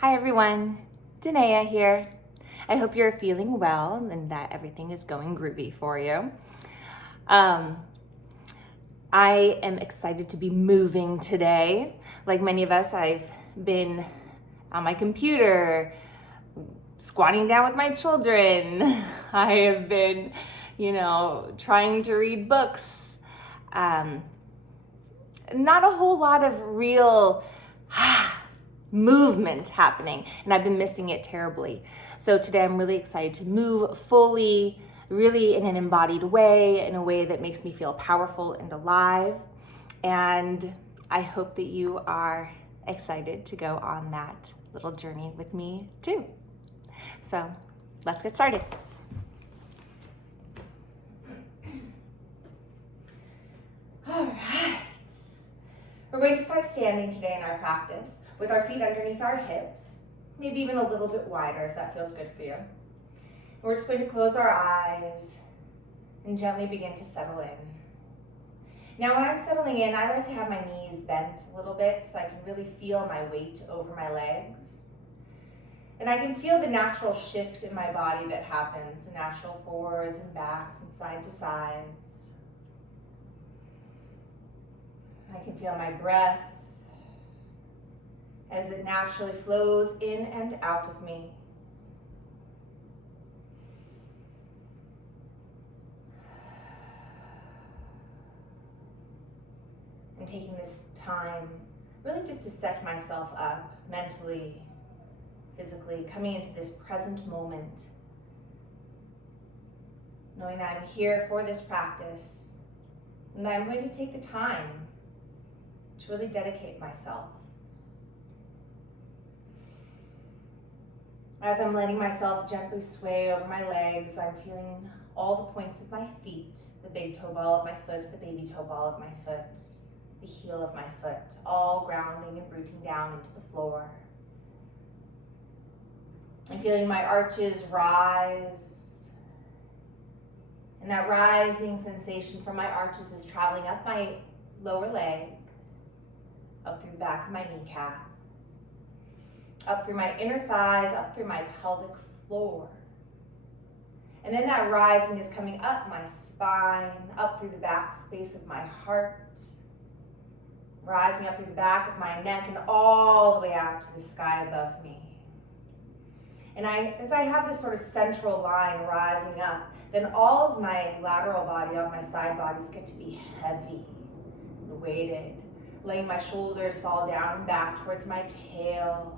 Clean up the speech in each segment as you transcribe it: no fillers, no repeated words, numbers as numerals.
Hi everyone, Denaya here. I hope you're feeling well and that everything is going groovy for you. I am excited to be moving today. Like many of us, I've been on my computer, squatting down with my children. I have been, trying to read books. Not a whole lot of real movement happening, and I've been missing it terribly. So today I'm really excited to move fully, really in an embodied way, in a way that makes me feel powerful and alive. And I hope that you are excited to go on that little journey with me too. So let's get started. All right. We're going to start standing today in our practice with our feet underneath our hips, maybe even a little bit wider if that feels good for you. We're just going to close our eyes and gently begin to settle in. Now when I'm settling in, I like to have my knees bent a little bit so I can really feel my weight over my legs. And I can feel the natural shift in my body that happens, the natural forwards and backs and side to sides. I can feel my breath as it naturally flows in and out of me. I'm taking this time really just to set myself up mentally, physically, coming into this present moment, knowing that I'm here for this practice and that I'm going to take the time to really dedicate myself. As I'm letting myself gently sway over my legs, I'm feeling all the points of my feet, the big toe ball of my foot, the baby toe ball of my foot, the heel of my foot, all grounding and rooting down into the floor. I'm feeling my arches rise, and that rising sensation from my arches is traveling up my lower leg, up through the back of my kneecap, up through my inner thighs, up through my pelvic floor. And then that rising is coming up my spine, up through the back space of my heart, rising up through the back of my neck and all the way out to the sky above me. And as I have this sort of central line rising up, then all of my lateral body, all my side bodies get to be heavy and weighted. Letting my shoulders fall down and back towards my tail.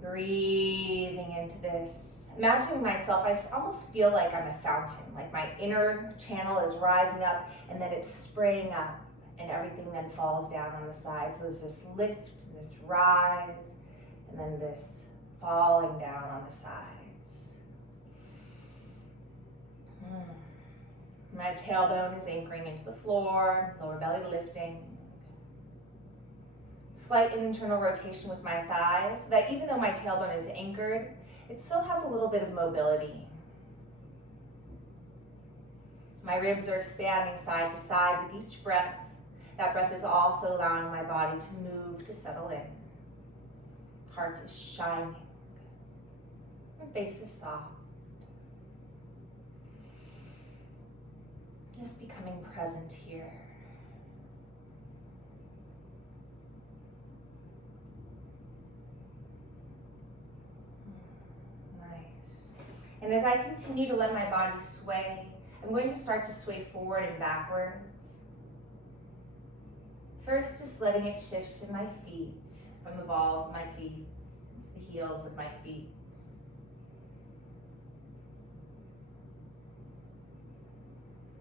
Breathing into this. Imagining myself, I almost feel like I'm a fountain, like my inner channel is rising up and then it's spraying up and everything then falls down on the side. So there's this lift, this rise, and then this falling down on the sides. My tailbone is anchoring into the floor, lower belly lifting. Slight internal rotation with my thighs, so that even though my tailbone is anchored, it still has a little bit of mobility. My ribs are expanding side to side with each breath. That breath is also allowing my body to move, to settle in. Heart is shining. My face is soft. Just becoming present here. Nice. And as I continue to let my body sway, I'm going to start to sway forward and backwards. First, just letting it shift in my feet, from the balls of my feet to the heels of my feet.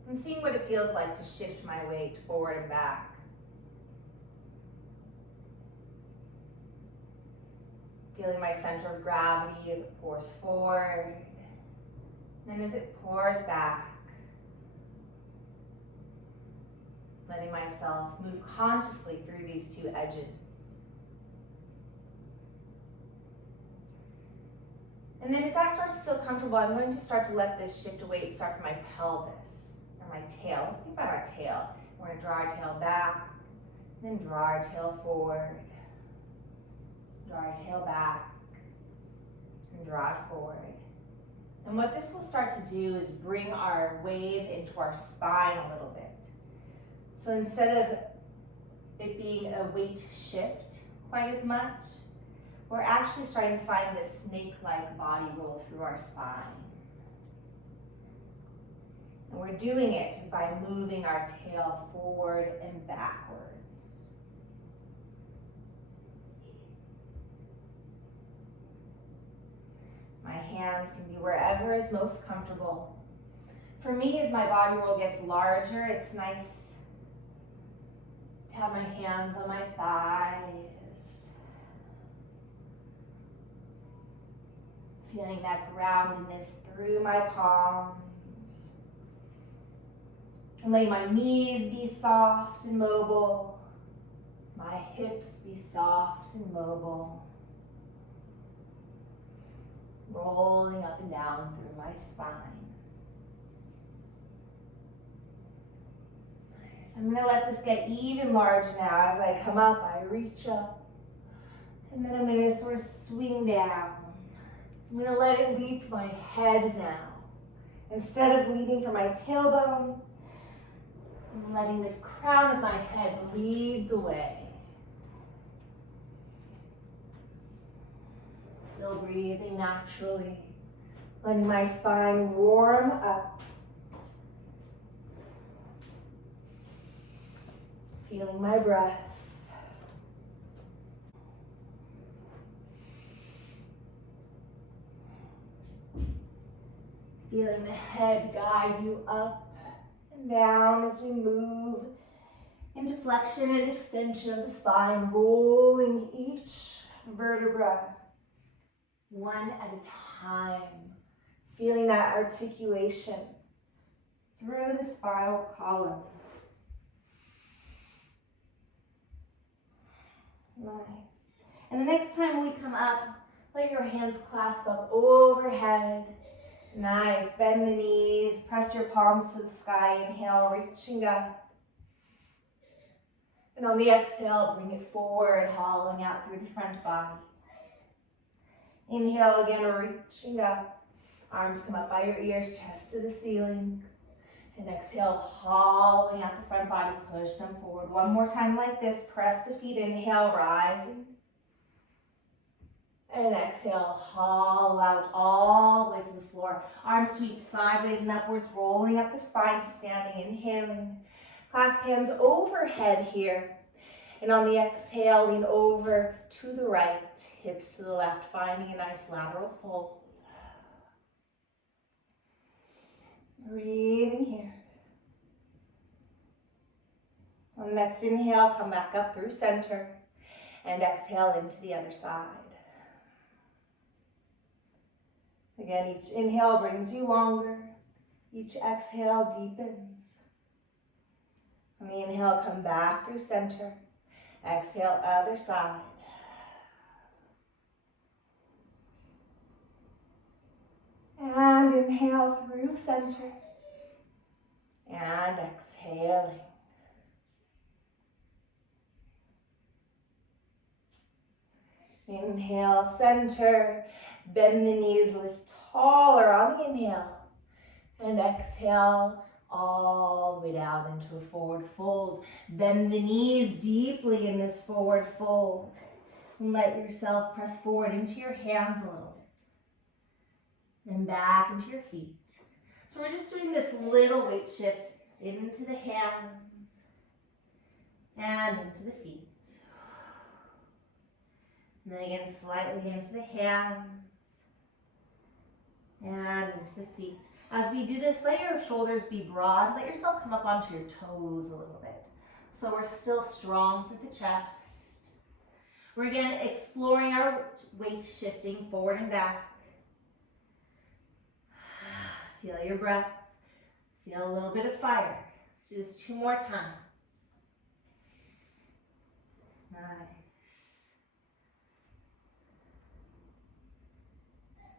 And seeing what it feels like to shift my weight forward and back. Feeling my center of gravity as it pours forward, and then as it pours back. Letting myself move consciously through these two edges. And then as that starts to feel comfortable, I'm going to start to let this shift of weight start from my pelvis. My tail. Let's think about our tail. We're going to draw our tail back, then draw our tail forward. Draw our tail back and draw it forward. And what this will start to do is bring our wave into our spine a little bit. So instead of it being a weight shift quite as much, we're actually starting to find this snake-like body roll through our spine. And we're doing it by moving our tail forward and backwards. My hands can be wherever is most comfortable. For me, as my body roll gets larger, it's nice to have my hands on my thighs. Feeling that groundedness through my palms. And letting my knees be soft and mobile. My hips be soft and mobile. Rolling up and down through my spine. So I'm going to let this get even large now. As I come up, I reach up. And then I'm going to sort of swing down. I'm going to let it lead for my head now. Instead of leading for my tailbone, I'm letting the crown of my head lead the way. Still breathing naturally, letting my spine warm up. Feeling my breath. Feeling the head guide you up and down as we move into flexion and extension of the spine, rolling each vertebra one at a time, feeling that articulation through the spinal column. Nice. And the next time we come up, let your hands clasp up overhead. Nice. Bend the knees, press your palms to the sky. Inhale, reaching up. And on the exhale, bring it forward, hollowing out through the front body. Inhale again, reaching up. Arms come up by your ears, chest to the ceiling. And exhale, hollowing out the front body, push them forward. One more time like this, press the feet, inhale, rising. And exhale, hollow out all the way to the floor. Arms sweep sideways and upwards, rolling up the spine to standing, inhaling. Clasp hands overhead here. And on the exhale, lean over to the right, hips to the left, finding a nice lateral fold. Breathing here. On the next inhale, come back up through center and exhale into the other side. Again, each inhale brings you longer. Each exhale deepens. On the inhale, come back through center. Exhale, other side. And inhale through center. And exhaling. Inhale, center. Bend the knees, lift taller on the inhale. And exhale all the way down into a forward fold. Bend the knees deeply in this forward fold. And let yourself press forward into your hands a little bit. And back into your feet. So we're just doing this little weight shift into the hands and into the feet. And then again, slightly into the hands and into the feet. As we do this, let your shoulders be broad. Let yourself come up onto your toes a little bit. So we're still strong through the chest. We're again exploring our weight shifting forward and back. Feel your breath. Feel a little bit of fire. Let's do this 2 more times. Nice.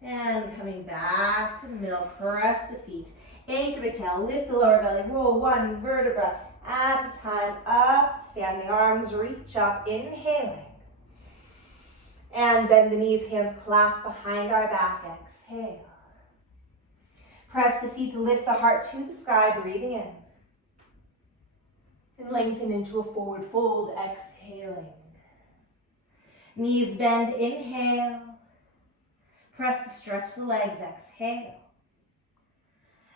And coming back to the middle, press the feet. Anchor the tail, lift the lower belly, roll 1 vertebra at a time, up, standing arms, reach up, inhaling. And bend the knees, hands clasped behind our back. Exhale. Press the feet to lift the heart to the sky, breathing in. And lengthen into a forward fold, exhaling. Knees bend, inhale. Press to stretch the legs, exhale.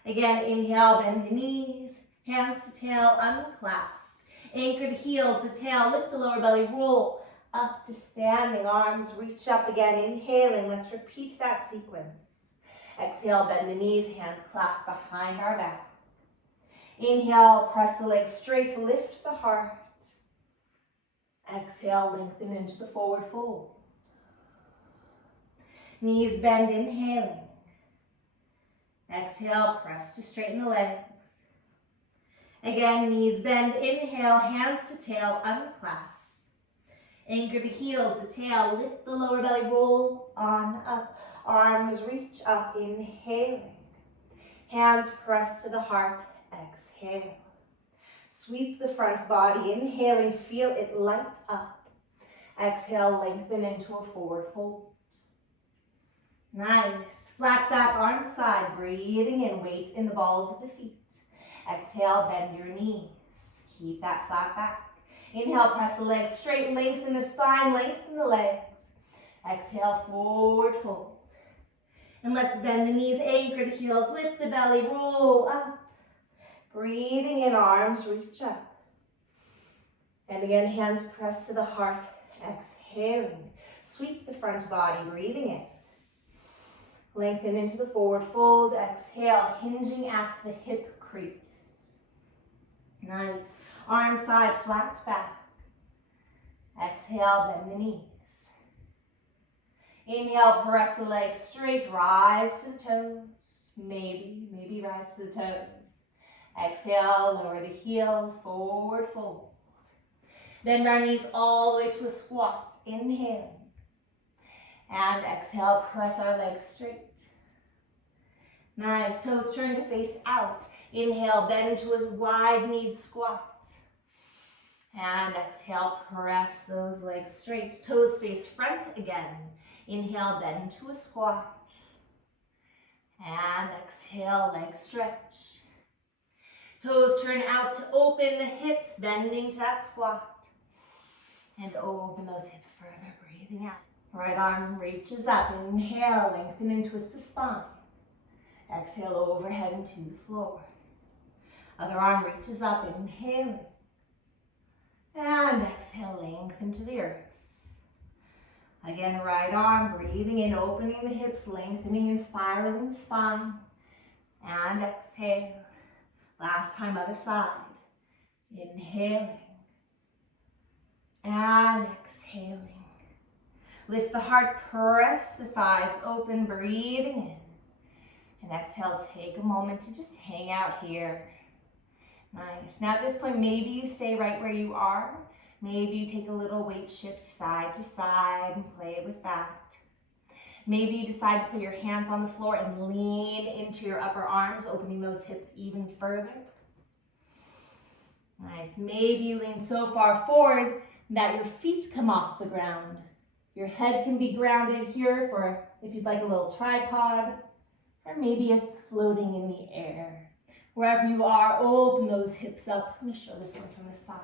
Again, inhale, bend the knees, hands to tail, unclasped. Anchor the heels, the tail, lift the lower belly, roll up to standing, arms reach up again, inhaling. Let's repeat that sequence. Exhale, bend the knees, hands clasped behind our back. Inhale, press the legs straight to lift the heart. Exhale, lengthen into the forward fold. Knees bend, inhaling. Exhale, press to straighten the legs. Again, knees bend, inhale, hands to tail, unclasp. Anchor the heels, the tail, lift the lower belly, roll on up. Arms reach up, inhaling. Hands press to the heart, exhale. Sweep the front body, inhaling, feel it light up. Exhale, lengthen into a forward fold. Nice. Flat back, arm side, breathing in, weight in the balls of the feet. Exhale, bend your knees. Keep that flat back. Inhale, press the legs straight, lengthen the spine, lengthen the legs. Exhale, forward fold. And let's bend the knees, anchor the heels, lift the belly, roll up. Breathing in, arms reach up. And again, hands press to the heart, exhaling. Sweep the front body, breathing in. Lengthen into the forward fold, exhale, hinging at the hip crease. Nice. Arm side, flat back. Exhale, bend the knees. Inhale, press the legs straight, rise to the toes. Maybe rise to the toes. Exhale, lower the heels, forward fold. Bend our knees all the way to a squat, inhaling. And exhale, press our legs straight. Nice, toes turn to face out. Inhale, bend into a wide-kneed squat. And exhale, press those legs straight. Toes face front again. Inhale, bend into a squat. And exhale, leg stretch. Toes turn out to open the hips, bending to that squat. And open those hips further, breathing out. Right arm reaches up. Inhale, lengthen and twist the spine. Exhale, overhead and to the floor. Other arm reaches up, inhaling. And exhale, lengthen to the earth. Again, right arm, breathing in, opening the hips, lengthening and spiraling the spine. And exhale. Last time, other side. Inhaling. And exhaling. Lift the heart, press the thighs open, breathing in. And exhale, take a moment to just hang out here. Nice. Now at this point, maybe you stay right where you are. Maybe you take a little weight shift side to side and play with that. Maybe you decide to put your hands on the floor and lean into your upper arms, opening those hips even further. Nice. Maybe you lean so far forward that your feet come off the ground. Your head can be grounded here for if you'd like a little tripod, or maybe it's floating in the air. Wherever you are, open those hips up. Let me show this one from the side.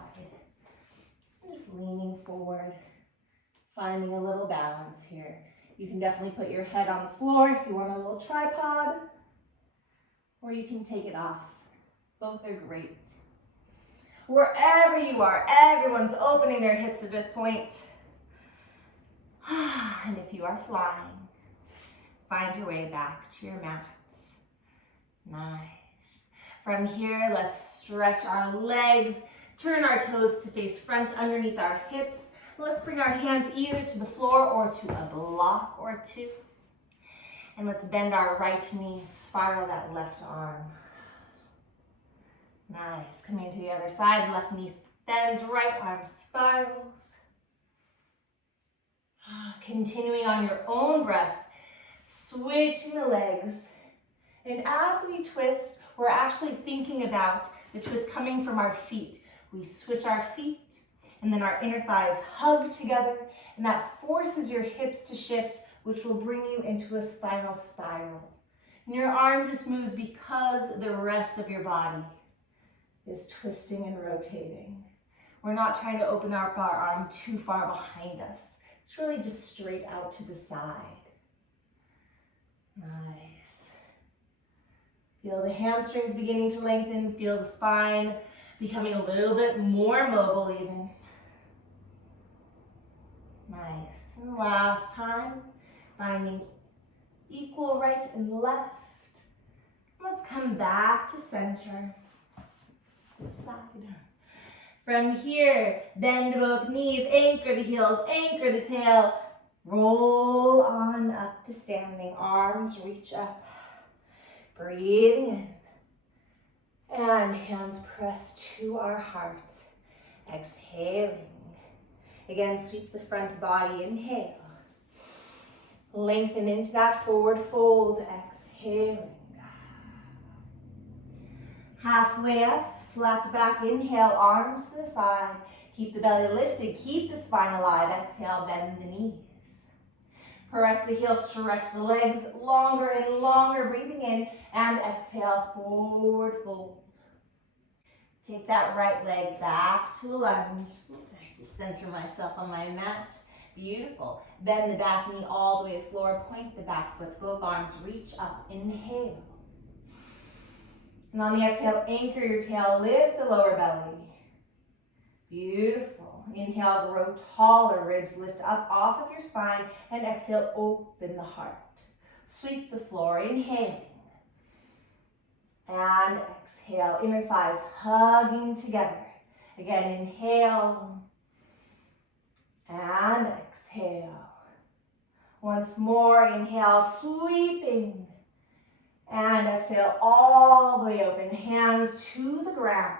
Just leaning forward, finding a little balance here. You can definitely put your head on the floor if you want a little tripod, or you can take it off. Both are great. Wherever you are, everyone's opening their hips at this point. And if you are flying, find your way back to your mat. Nice. From here, let's stretch our legs, turn our toes to face front underneath our hips. Let's bring our hands either to the floor or to a block or two. And let's bend our right knee, spiral that left arm. Nice. Coming to the other side, left knee bends, right arm spirals. Continuing on your own breath, switching the legs. And as we twist, we're actually thinking about the twist coming from our feet. We switch our feet, and then our inner thighs hug together, And that forces your hips to shift, which will bring you into a spinal spiral. And your arm just moves because the rest of your body is twisting and rotating. We're not trying to open up our arm too far behind us. It's really just straight out to the side. Nice. Feel the hamstrings beginning to lengthen. Feel the spine becoming a little bit more mobile even. Nice. And last time, finding equal right and left. Let's come back to center. To the side. From here, bend both knees, anchor the heels, anchor the tail. Roll on up to standing. Arms reach up. Breathing in. And hands press to our hearts. Exhaling. Again, sweep the front body. Inhale. Lengthen into that forward fold. Exhaling. Halfway up. Flat back, inhale, arms to the side. Keep the belly lifted, keep the spine alive. Exhale, bend the knees. Press the heels, stretch the legs longer and longer. Breathing in and exhale, forward fold. Take that right leg back to a lunge. I have to center myself on my mat. Beautiful. Bend the back knee all the way to the floor. Point the back foot. Both arms reach up. Inhale. And on the exhale, anchor your tail, lift the lower belly. Beautiful. Inhale, grow taller, ribs lift up off of your spine, and exhale, open the heart. Sweep the floor, inhaling. And exhale, inner thighs hugging together. Again, inhale. And exhale. Once more, inhale, sweeping. And exhale, all the way open. Hands to the ground.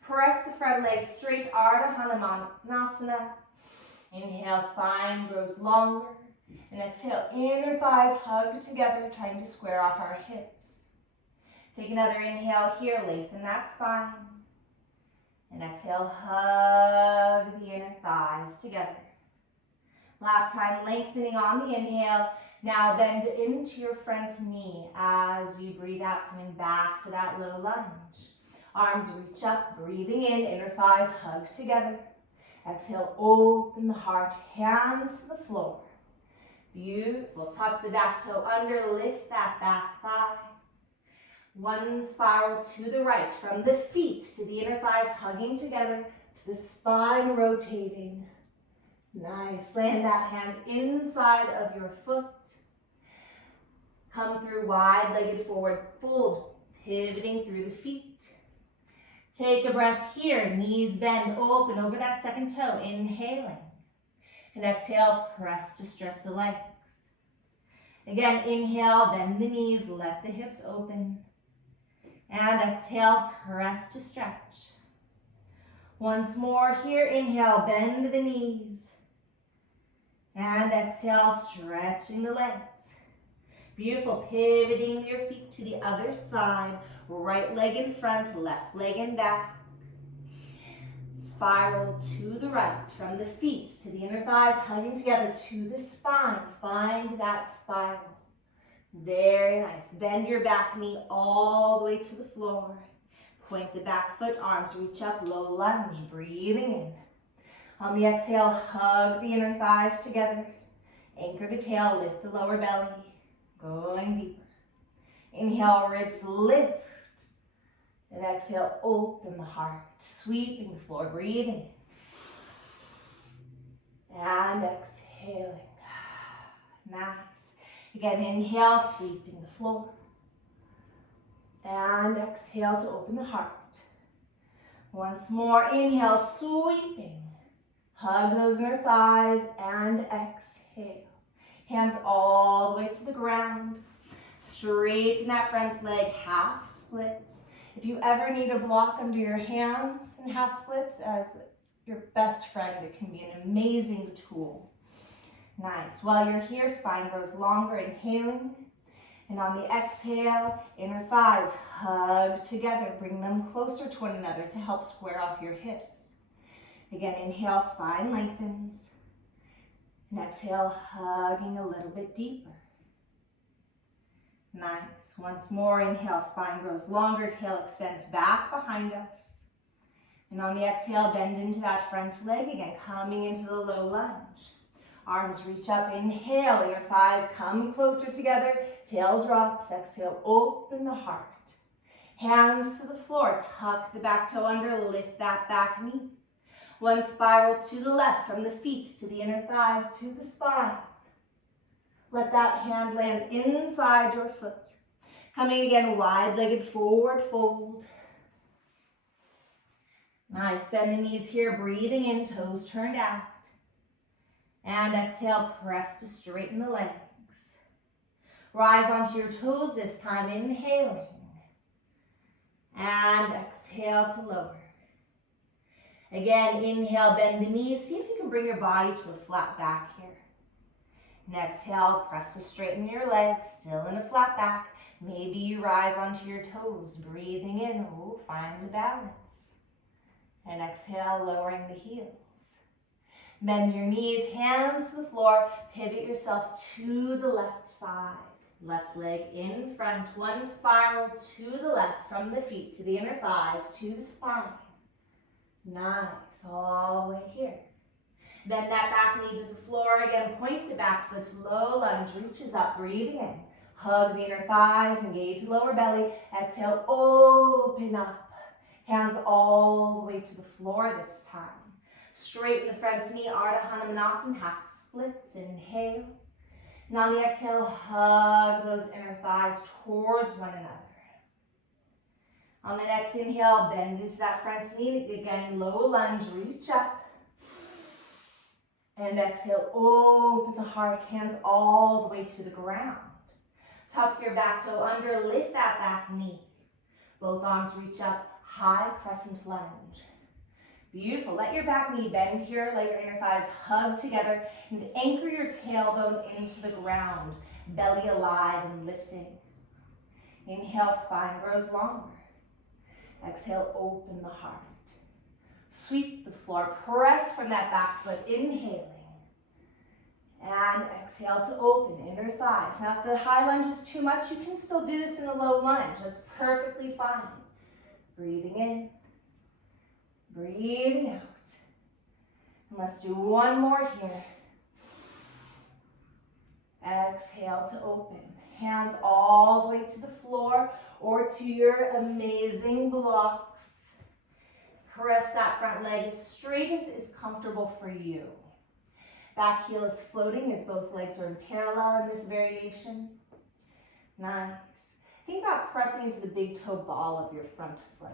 Press the front leg straight, Ardha Hanumanasana. Inhale, spine grows longer. And exhale, inner thighs hug together, trying to square off our hips. Take another inhale here, lengthen that spine. And exhale, hug the inner thighs together. Last time, lengthening on the inhale. Now bend into your front knee as you breathe out, coming back to that low lunge. Arms reach up, breathing in, inner thighs hug together. Exhale, open the heart, hands to the floor. Beautiful. Tuck the back toe under, lift that back thigh. One spiral to the right, from the feet to the inner thighs hugging together, to the spine rotating. Nice. Land that hand inside of your foot. Come through wide-legged forward fold, pivoting through the feet. Take a breath here. Knees bend, open over that second toe. Inhaling. And exhale, press to stretch the legs. Again, inhale, bend the knees, let the hips open. And exhale, press to stretch. Once more here, inhale, bend the knees. And exhale, stretching the legs. Beautiful, pivoting your feet to the other side. Right leg in front, left leg in back. Spiral to the right, from the feet to the inner thighs, hugging together to the spine. Find that spiral. Very nice. Bend your back knee all the way to the floor. Point the back foot, arms reach up, low lunge, breathing in. On the exhale, hug the inner thighs together. Anchor the tail, lift the lower belly. Going deeper. Inhale, ribs lift. And exhale, open the heart. Sweeping the floor, breathing in. And exhaling. Nice. Again, inhale, sweeping the floor. And exhale to open the heart. Once more, inhale, sweeping. Hug those inner thighs and exhale. Hands all the way to the ground. Straighten that front leg, half splits. If you ever need a block under your hands in half splits as your best friend, it can be an amazing tool. Nice. While you're here, spine grows longer, inhaling. And on the exhale, inner thighs hug together. Bring them closer to one another to help square off your hips. Again, inhale, spine lengthens. And exhale, hugging a little bit deeper. Nice. Once more, inhale, spine grows longer, tail extends back behind us. And on the exhale, bend into that front leg again, coming into the low lunge. Arms reach up, inhale, your thighs come closer together, tail drops, exhale, open the heart. Hands to the floor, tuck the back toe under, lift that back knee. One spiral to the left, from the feet to the inner thighs to the spine. Let that hand land inside your foot. Coming again, wide-legged forward fold. Nice, bend the knees here, breathing in, toes turned out. And exhale, press to straighten the legs. Rise onto your toes this time, inhaling. And exhale to lower. Again, inhale, bend the knees. See if you can bring your body to a flat back here. And exhale, press to straighten your legs, still in a flat back. Maybe you rise onto your toes, breathing in. Oh, find the balance. And exhale, lowering the heels. Bend your knees, hands to the floor. Pivot yourself to the left side. Left leg in front, one spiral to the left, from the feet to the inner thighs, to the spine. Nice, all the way here. Bend that back knee to the floor again, point the back foot, low lunge, reaches up, breathing in. Hug the inner thighs, engage the lower belly. Exhale, open up. Hands all the way to the floor this time. Straighten the front knee, Ardha Hanumanasana, half splits, inhale. And on the exhale, hug those inner thighs towards one another. On the next inhale, bend into that front knee. Again, low lunge, reach up. And exhale, open the heart, hands all the way to the ground. Tuck your back toe under, lift that back knee. Both arms reach up, high crescent lunge. Beautiful. Let your back knee bend here. Let your inner thighs hug together and anchor your tailbone into the ground. Belly alive and lifting. Inhale, spine grows longer. Exhale, open the heart. Sweep the floor. Press from that back foot. Inhaling. And exhale to open inner thighs. Now, if the high lunge is too much, you can still do this in a low lunge. That's perfectly fine. Breathing in. Breathing out. And let's do one more here. Exhale to open. Hands all the way to the floor or to your amazing blocks. Press that front leg as straight as is comfortable for you. Back heel is floating as both legs are in parallel in this variation. Nice. Think about pressing into the big toe ball of your front foot.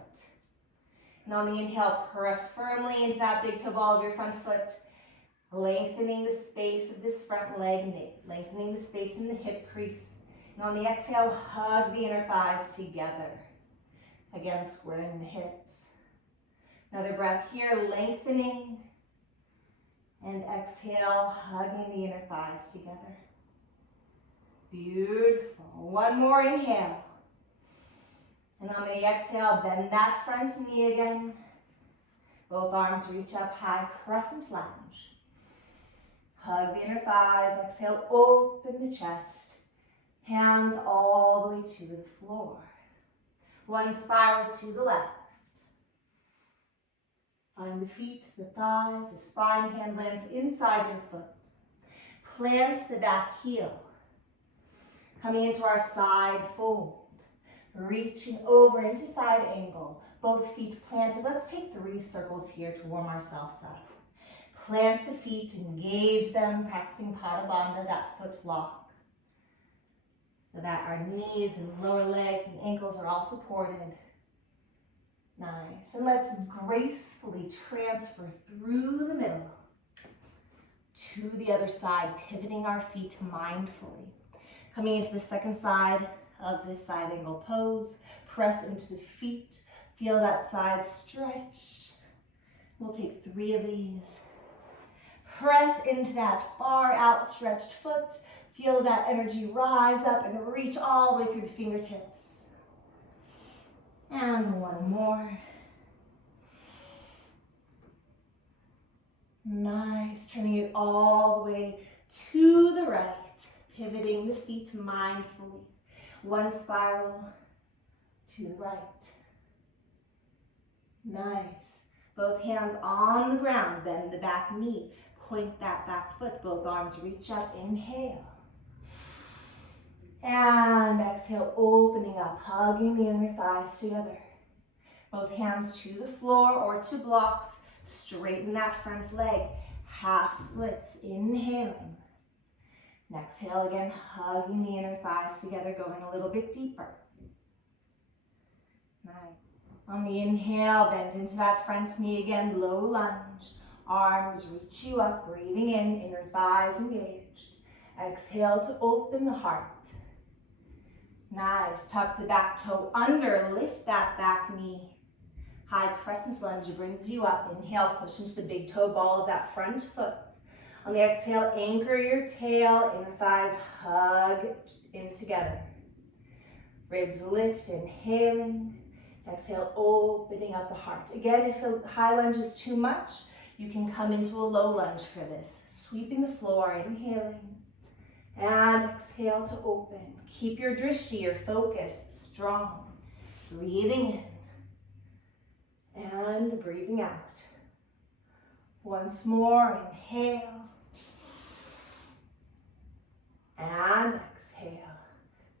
And on the inhale, press firmly into that big toe ball of your front foot, lengthening the space of this front leg, lengthening the space in the hip crease. And on the exhale, hug the inner thighs together. Again, squaring the hips. Another breath here, lengthening. And exhale, hugging the inner thighs together. Beautiful. One more inhale. And on the exhale, bend that front knee again. Both arms reach up high, crescent lunge. Hug the inner thighs. Exhale, open the chest. Hands all the way to the floor. One spiral to the left. Find the feet, the thighs, the spine, hand lands inside your foot. Plant the back heel. Coming into our side fold. Reaching over into side angle. Both feet planted. Let's take 3 circles here to warm ourselves up. Plant the feet, engage them, practicing Pada Bandha, that foot lock. So that our knees and lower legs and ankles are all supported. Nice. And let's gracefully transfer through the middle to the other side, pivoting our feet mindfully. Coming into the second side of this side angle pose. Press into the feet. Feel that side stretch. We'll take 3 of these. Press into that far outstretched foot. Feel that energy rise up and reach all the way through the fingertips. And one more. Nice. Turning it all the way to the right. Pivoting the feet mindfully. One spiral to the right. Nice. Both hands on the ground. Bend the back knee. Point that back foot. Both arms reach up. Inhale. And exhale, opening up, hugging the inner thighs together. Both hands to the floor or to blocks. Straighten that front leg. Half splits. Inhaling. And exhale again, hugging the inner thighs together, going a little bit deeper. Nice. On the inhale, bend into that front knee again, low lunge. Arms reach you up, breathing in, inner thighs engaged. Exhale to open the heart. Nice. Tuck the back toe under, lift that back knee. High crescent lunge brings you up. Inhale, push into the big toe ball of that front foot. On the exhale, anchor your tail, inner thighs hug in together. Ribs lift, inhaling. Exhale, opening up the heart. Again, if a high lunge is too much, you can come into a low lunge for this. Sweeping the floor, inhaling. And exhale to open. Keep your drishti, your focus, strong. Breathing in. And breathing out. Once more, inhale. And exhale.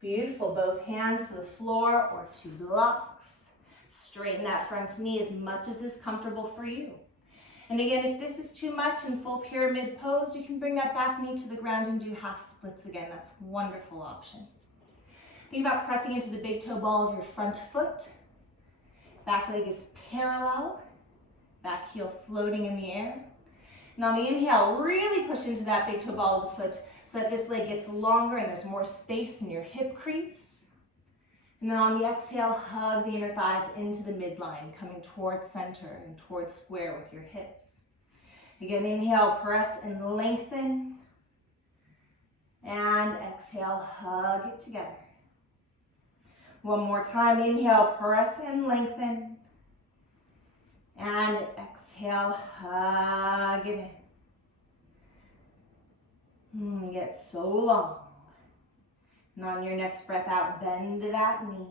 Beautiful. Both hands to the floor or to blocks. Straighten that front knee as much as is comfortable for you. And again, if this is too much in full pyramid pose, you can bring that back knee to the ground and do half splits again. That's a wonderful option. Think about pressing into the big toe ball of your front foot. Back leg is parallel. Back heel floating in the air. And on the inhale, really push into that big toe ball of the foot so that this leg gets longer and there's more space in your hip crease. And then on the exhale, hug the inner thighs into the midline, coming towards center and towards square with your hips. Again, inhale, press and lengthen. And exhale, hug it together. One more time, inhale, press and lengthen. And exhale, hug it in. Get so long. And on your next breath out, bend that knee.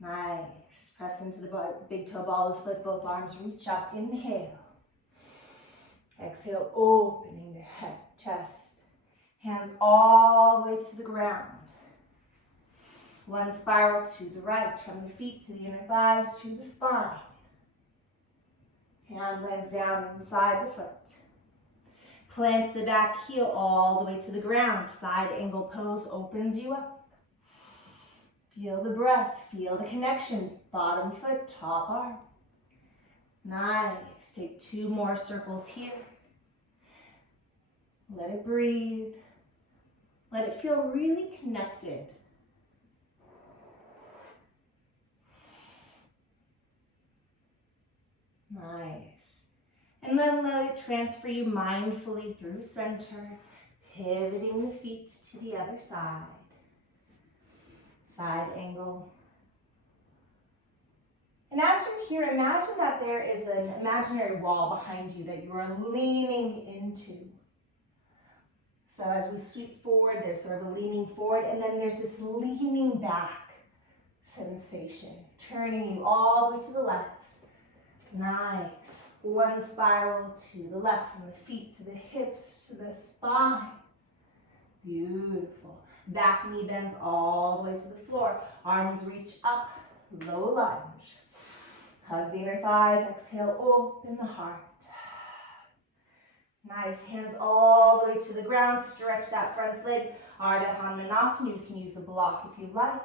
Nice. Press into the big toe ball of the foot. Both arms reach up. Inhale. Exhale, opening the head, chest. Hands all the way to the ground. One spiral to the right, from the feet to the inner thighs to the spine. Hand lands down inside the foot. Plant the back heel all the way to the ground. Side angle pose opens you up. Feel the breath, feel the connection. Bottom foot, top arm. Nice. Take 2 more circles here. Let it breathe. Let it feel really connected. Nice. And then let it transfer you mindfully through center, pivoting the feet to the other side. Side angle. And as you're here, imagine that there is an imaginary wall behind you that you are leaning into. So as we sweep forward, there's sort of a leaning forward, and then there's this leaning back sensation, turning you all the way to the left. Nice. One spiral to the left, from the feet to the hips to the spine. Beautiful. Back knee bends all the way to the floor. Arms reach up, low lunge. Hug the inner thighs, exhale, open the heart. Nice, hands all the way to the ground. Stretch that front leg. Ardha Hanumanasana, you can use a block if you like.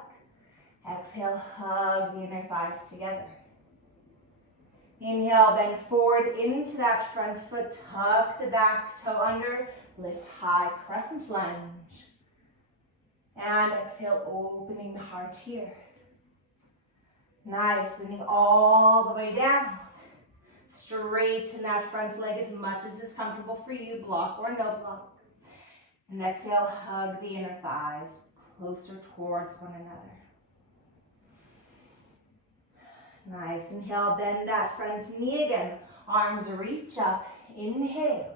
Exhale, hug the inner thighs together. Inhale, bend forward into that front foot. Tuck the back toe under. Lift high, crescent lunge. And exhale, opening the heart here. Nice, leaning all the way down. Straighten that front leg as much as is comfortable for you, block or no block. And exhale, hug the inner thighs closer towards one another. Nice. Inhale, bend that front knee again. Arms reach up. Inhale.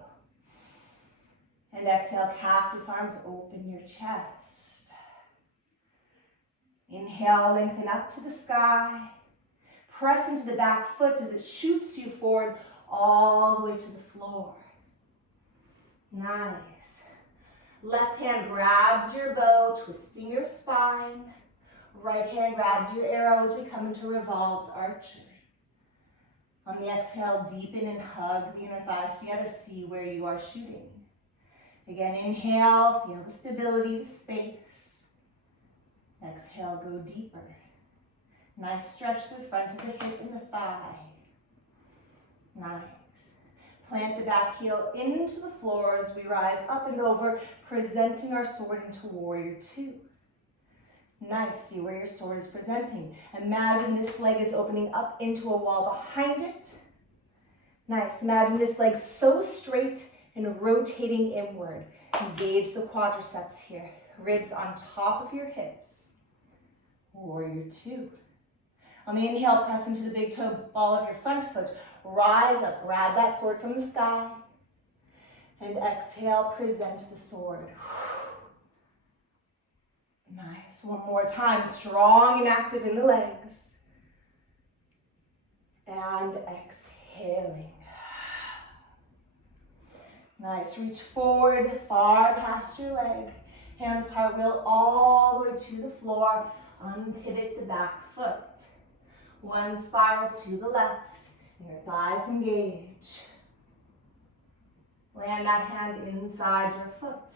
And exhale, cactus arms, open your chest. Inhale, lengthen up to the sky. Press into the back foot as it shoots you forward all the way to the floor. Nice. Left hand grabs your bow, twisting your spine. Right hand grabs your arrow as we come into revolved archery. On the exhale, deepen and hug the inner thighs together. See where you are shooting. Again, inhale, feel the stability, the space. Exhale, go deeper. Nice stretch to the front of the hip and the thigh. Nice. Plant the back heel into the floor as we rise up and over, presenting our sword into warrior two. Nice, see where your sword is presenting. Imagine this leg is opening up into a wall behind it. Nice, imagine this leg so straight and rotating inward. Engage the quadriceps here. Ribs on top of your hips. Warrior two. On the inhale, press into the big toe ball of your front foot. Rise up, grab that sword from the sky. And exhale, present the sword. Nice, one more time, strong and active in the legs. And exhaling. Nice, reach forward, far past your leg. Hands cartwheel all the way to the floor. Unpivot the back foot. One spiral to the left. Inner thighs engage. Land that hand inside your foot.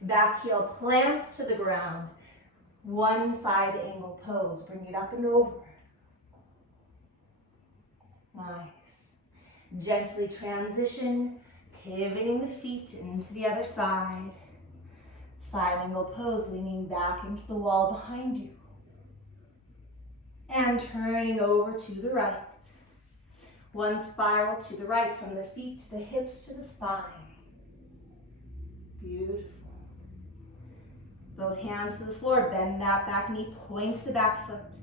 Back heel plants to the ground. One side angle pose. Bring it up and over. Nice. Gently transition, pivoting the feet into the other side. Side angle pose, leaning back into the wall behind you. And turning over to the right. One spiral to the right, from the feet to the hips to the spine. Beautiful. Both hands to the floor, bend that back knee, point the back foot.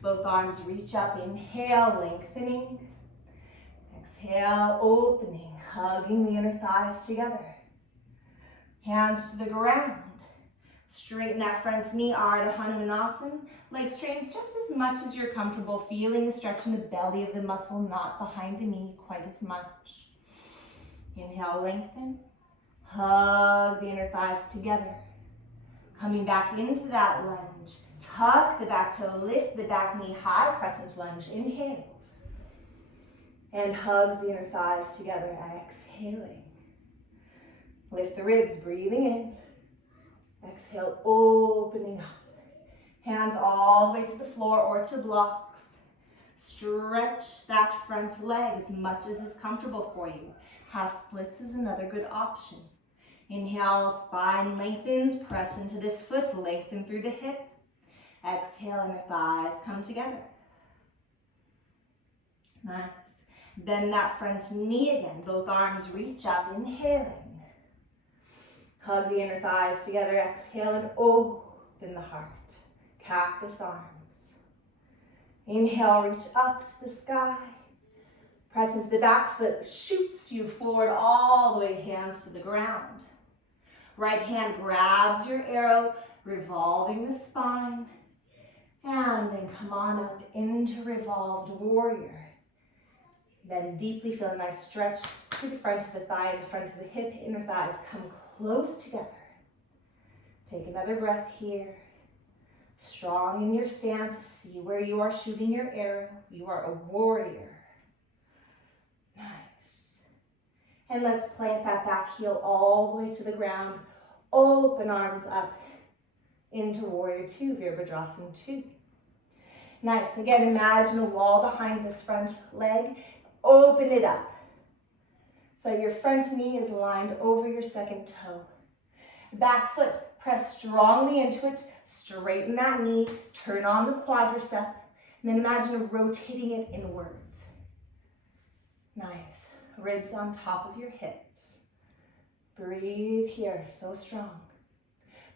Both arms reach up, inhale, lengthening. Exhale, opening, hugging the inner thighs together. Hands to the ground. Straighten that front knee, Ardha Hanumanasana. Leg straightens just as much as you're comfortable, feeling the stretch in the belly of the muscle, not behind the knee quite as much. Inhale, lengthen. Hug the inner thighs together. Coming back into that lunge. Tuck the back toe, lift the back knee high, crescent lunge, inhales. And hugs the inner thighs together, exhaling. Lift the ribs, breathing in. Exhale, opening up. Hands all the way to the floor or to blocks. Stretch that front leg as much as is comfortable for you. Half splits is another good option. Inhale, spine lengthens, press into this foot, lengthen through the hip. Exhale, inner thighs come together. Nice. Bend that front knee again, both arms reach up, inhaling. Hug the inner thighs together, exhale and open the heart. Cactus arms. Inhale, reach up to the sky. Press into the back foot, shoots you forward all the way, hands to the ground. Right hand grabs your arrow, revolving the spine. And then come on up into revolved warrior. Then deeply feel a nice stretch to the front of the thigh and the front of the hip. Inner thighs come close together. Take another breath here. Strong in your stance. See where you are shooting your arrow. You are a warrior. Nice. And let's plant that back heel all the way to the ground. Open arms up into warrior two, Virabhadrasana 2. Nice. Again, imagine a wall behind this front leg. Open it up. So your front knee is lined over your second toe. Back foot, press strongly into it. Straighten that knee. Turn on the quadricep. And then imagine rotating it inwards. Nice. Ribs on top of your hips. Breathe here, so strong.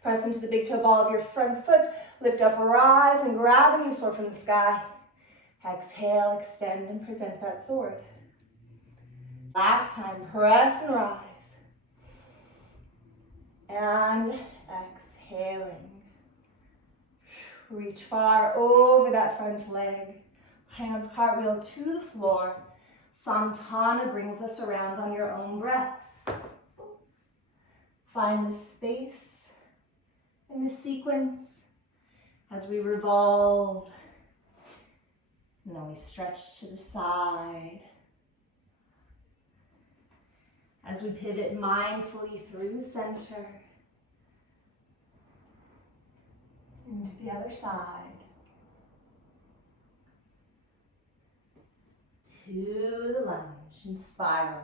Press into the big toe ball of your front foot. Lift up, rise, and grab a new sword from the sky. Exhale, extend and present that sword. Last time, press and rise. And exhaling. Reach far over that front leg. Hands cartwheel to the floor. Samtana brings us around on your own breath. Find the space in the sequence as we revolve. And then we stretch to the side. As we pivot mindfully through center. Into the other side. To the lunge and spiral.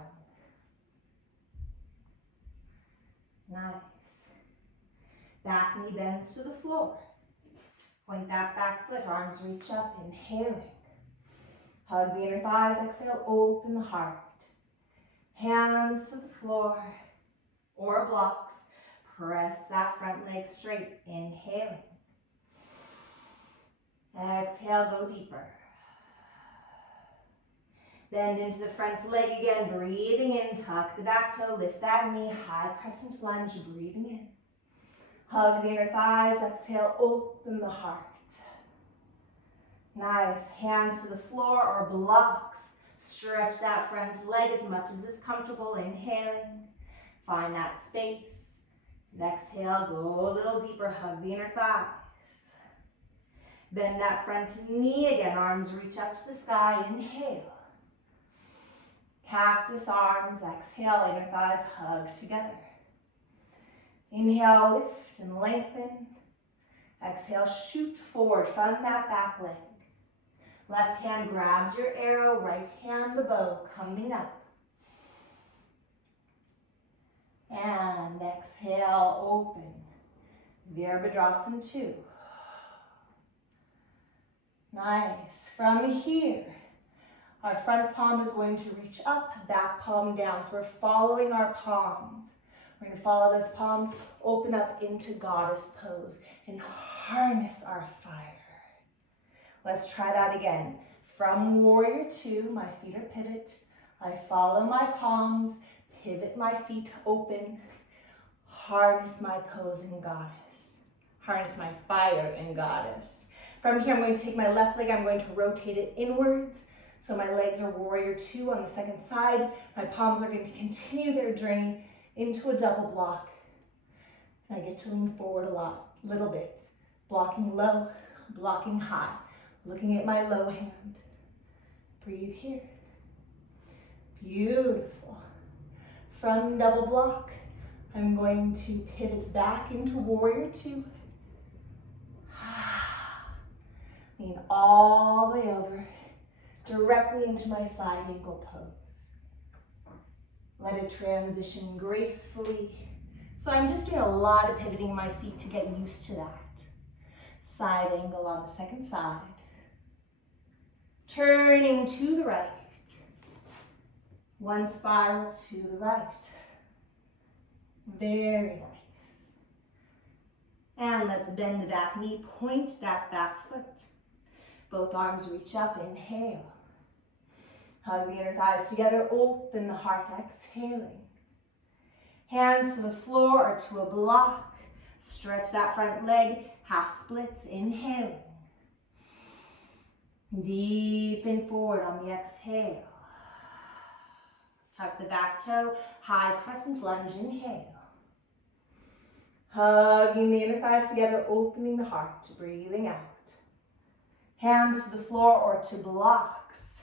Nice. Back knee bends to the floor. Point that back foot, arms reach up, inhaling. Hug the inner thighs, exhale, open the heart. Hands to the floor or blocks. Press that front leg straight, inhaling. Exhale, go deeper. Bend into the front leg again, breathing in, tuck the back toe, lift that knee, high crescent lunge, breathing in. Hug the inner thighs, exhale, open the heart. Nice, hands to the floor or blocks. Stretch that front leg as much as is comfortable, inhaling. Find that space. And exhale, go a little deeper, hug the inner thighs. Bend that front knee again, arms reach up to the sky, inhale. Cactus arms, exhale, inner thighs hug together. Inhale, lift and lengthen. Exhale, shoot forward from that back leg. Left hand grabs your arrow, right hand the bow, coming up. And exhale, open. Virabhadrasana 2. Nice. From here, our front palm is going to reach up, back palm down. So we're following our palms. We're going to follow those palms, open up into goddess pose, and harness our fire. Let's try that again. From warrior 2, my feet are pivot. I follow my palms, pivot my feet open, harness my pose in goddess. Harness my fire in goddess. From here, I'm going to take my left leg, I'm going to rotate it inwards. So my legs are warrior 2 on the second side. My palms are going to continue their journey into a double block. And I get to lean forward a little bit. Blocking low, blocking high. Looking at my low hand. Breathe here. Beautiful. From double block, I'm going to pivot back into warrior 2. Lean all the way over, directly into my side ankle pose. Let it transition gracefully. So I'm just doing a lot of pivoting in my feet to get used to that. Side angle on the second side. Turning to the right. One spiral to the right. Very nice. And let's bend the back knee, point that back foot. Both arms reach up, inhale. Hug the inner thighs together, open the heart, exhaling. Hands to the floor or to a block. Stretch that front leg, half splits, inhaling. Deepen forward on the exhale. Tuck the back toe, high crescent lunge, inhale. Hugging the inner thighs together, opening the heart, breathing out. Hands to the floor or to blocks.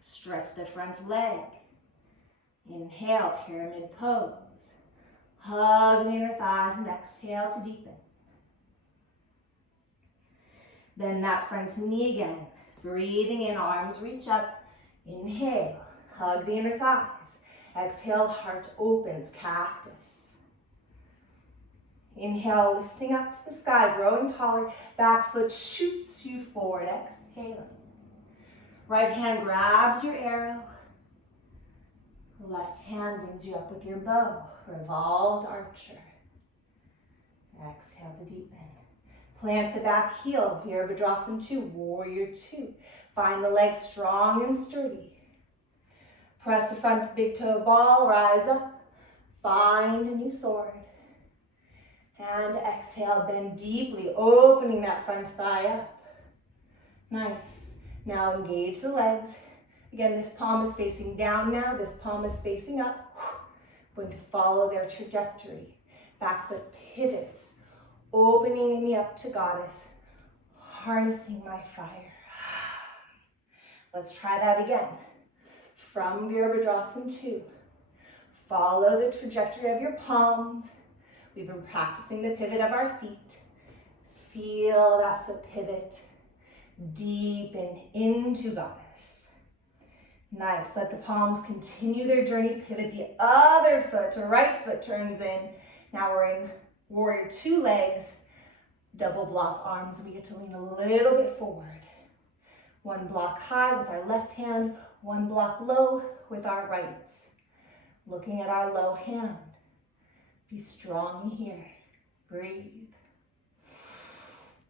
Stretch the front leg. Inhale, pyramid pose. Hug the inner thighs and exhale to deepen. Bend that front knee again. Breathing in, arms reach up. Inhale, hug the inner thighs. Exhale, heart opens, cactus. Inhale, lifting up to the sky, growing taller. Back foot shoots you forward, exhaling. Right hand grabs your arrow. Left hand brings you up with your bow, revolved archer. Exhale to deepen. Plant the back heel, Virabhadrasana 2, warrior 2. Find the legs strong and sturdy. Press the front big toe ball, rise up. Find a new sword. And exhale, bend deeply, opening that front thigh up. Nice. Now engage the legs. Again, this palm is facing down now. This palm is facing up. Going to follow their trajectory. Back foot pivots, opening me up to goddess, harnessing my fire. Let's try that again. From Virabhadrasana 2, follow the trajectory of your palms. We've been practicing the pivot of our feet. Feel that foot pivot. Deepen into goddess. Nice. Let the palms continue their journey. Pivot the other foot. Right foot turns in. Now we're in warrior 2 legs. Double block arms. We get to lean a little bit forward. One block high with our left hand. One block low with our right. Looking at our low hand. Be strong here. Breathe.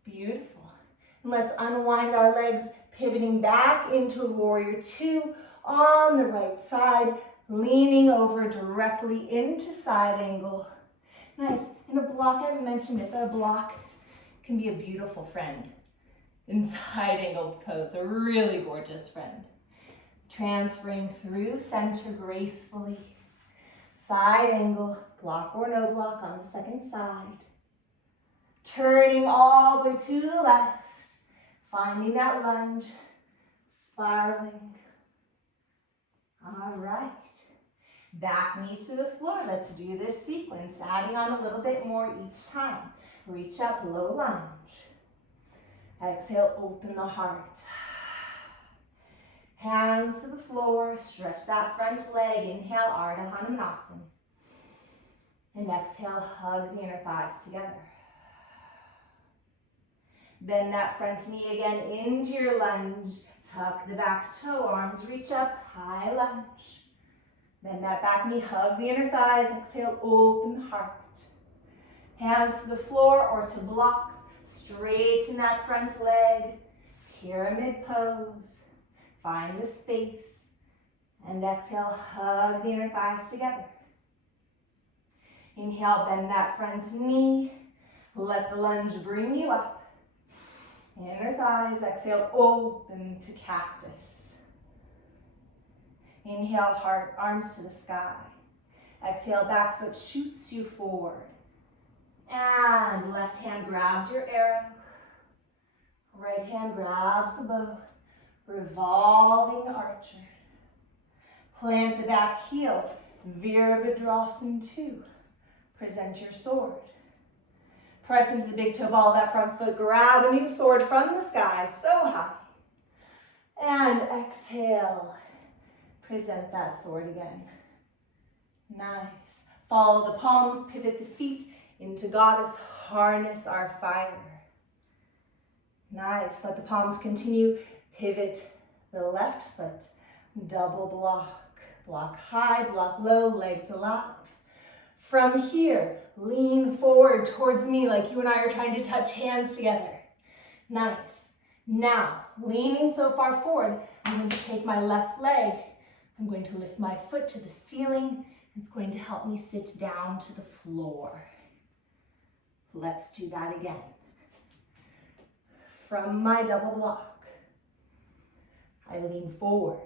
Beautiful. And let's unwind our legs, pivoting back into warrior 2 on the right side, leaning over directly into side angle. Nice. And a block, I haven't mentioned it, but a block can be a beautiful friend in side angle pose, a really gorgeous friend. Transferring through center gracefully. Side angle, block or no block on the second side. Turning all the way to the left. Finding that lunge, spiraling. All right. Back knee to the floor. Let's do this sequence, adding on a little bit more each time. Reach up, low lunge. Exhale, open the heart. Hands to the floor, stretch that front leg. Inhale, Ardha Hanumanasana. And exhale, hug the inner thighs together. Bend that front knee again into your lunge. Tuck the back toe, arms reach up, high lunge. Bend that back knee, hug the inner thighs. Exhale, open the heart. Hands to the floor or to blocks. Straighten that front leg. Pyramid pose. Find the space. And exhale, hug the inner thighs together. Inhale, bend that front knee. Let the lunge bring you up. Inner thighs, exhale, open to cactus. Inhale, heart, arms to the sky. Exhale, back foot shoots you forward. And left hand grabs your arrow. Right hand grabs the bow. Revolving archer. Plant the back heel. Virabhadrasana 2. Present your sword. Press into the big toe ball of that front foot. Grab a new sword from the sky, so high. And exhale. Present that sword again. Nice. Follow the palms, pivot the feet into goddess. Harness our fire. Nice. Let the palms continue. Pivot the left foot. Double block. Block high, block low, legs alive. From here, lean forward towards me like you and I are trying to touch hands together. Nice. Now, leaning so far forward, I'm going to take my left leg. I'm going to lift my foot to the ceiling. It's going to help me sit down to the floor. Let's do that again. From my double block, I lean forward.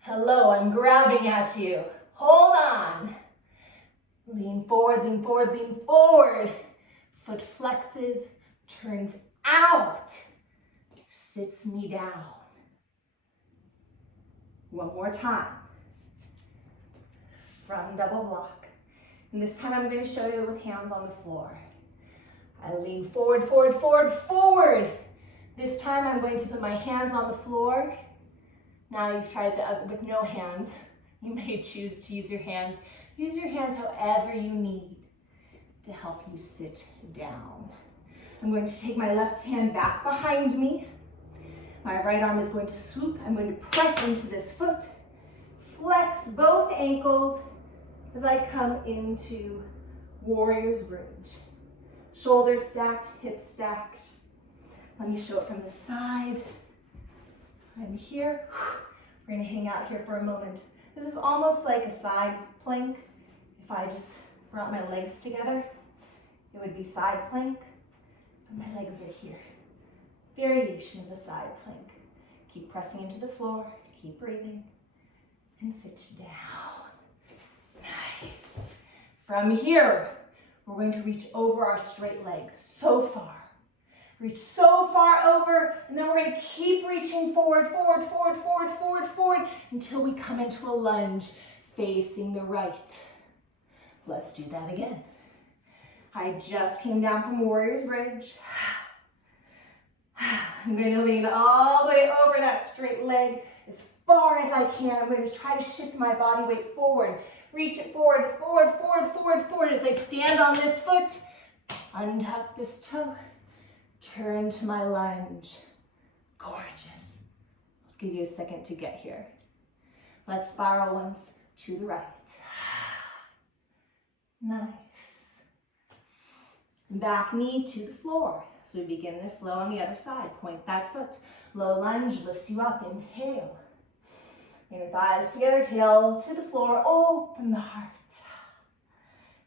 Hello, I'm grabbing at you. Hold on. Lean forward, lean forward, lean forward. Foot flexes, turns out, sits me down. One more time. From double block. And this time I'm going to show you with hands on the floor. I lean forward, forward, forward, forward. This time I'm going to put my hands on the floor. Now you've tried that with no hands. You may choose to use your hands. Use your hands however you need to help you sit down. I'm going to take my left hand back behind me. My right arm is going to swoop. I'm going to press into this foot. Flex both ankles as I come into warrior's bridge. Shoulders stacked, hips stacked. Let me show it from the side. I'm here. We're gonna hang out here for a moment. This is almost like a side plank. If I just brought my legs together, it would be side plank, but my legs are here. Variation of the side plank. Keep pressing into the floor, keep breathing, and sit down. Nice. From here, we're going to reach over our straight legs so far. Reach so far over, and then we're going to keep reaching forward, forward, forward, forward, forward, forward, until we come into a lunge facing the right. Let's do that again. I just came down from Warrior's Bridge. I'm going to lean all the way over that straight leg as far as I can. I'm going to try to shift my body weight forward. Reach it forward, forward, forward, forward, forward. As I stand on this foot, untuck this toe, turn to my lunge. Gorgeous. I'll give you a second to get here. Let's spiral once to the right. Nice. Back knee to the floor. So we begin the flow on the other side. Point that foot. Low lunge lifts you up. Inhale. Inner thighs together, tail to the floor. Open the heart.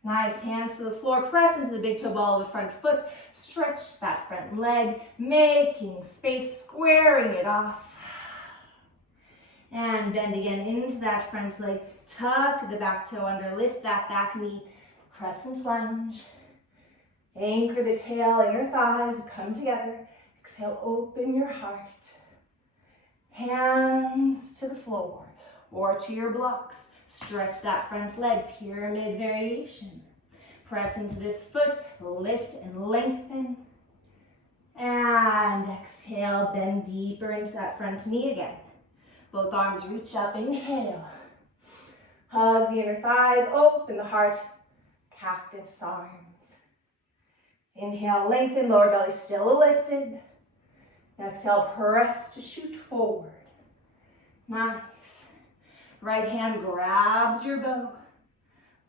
Nice, hands to the floor. Press into the big toe ball of the front foot. Stretch that front leg, making space, squaring it off. And bend again into that front leg. Tuck the back toe under, lift that back knee. Crescent lunge. Anchor the tail, inner thighs, come together. Exhale, open your heart. Hands to the floor or to your blocks. Stretch that front leg, pyramid variation. Press into this foot, lift and lengthen. And exhale, bend deeper into that front knee again. Both arms reach up, inhale. Hug the inner thighs, open the heart, cactus arms. Inhale, lengthen, lower belly still lifted. Exhale, press to shoot forward. Nice. Right hand grabs your bow.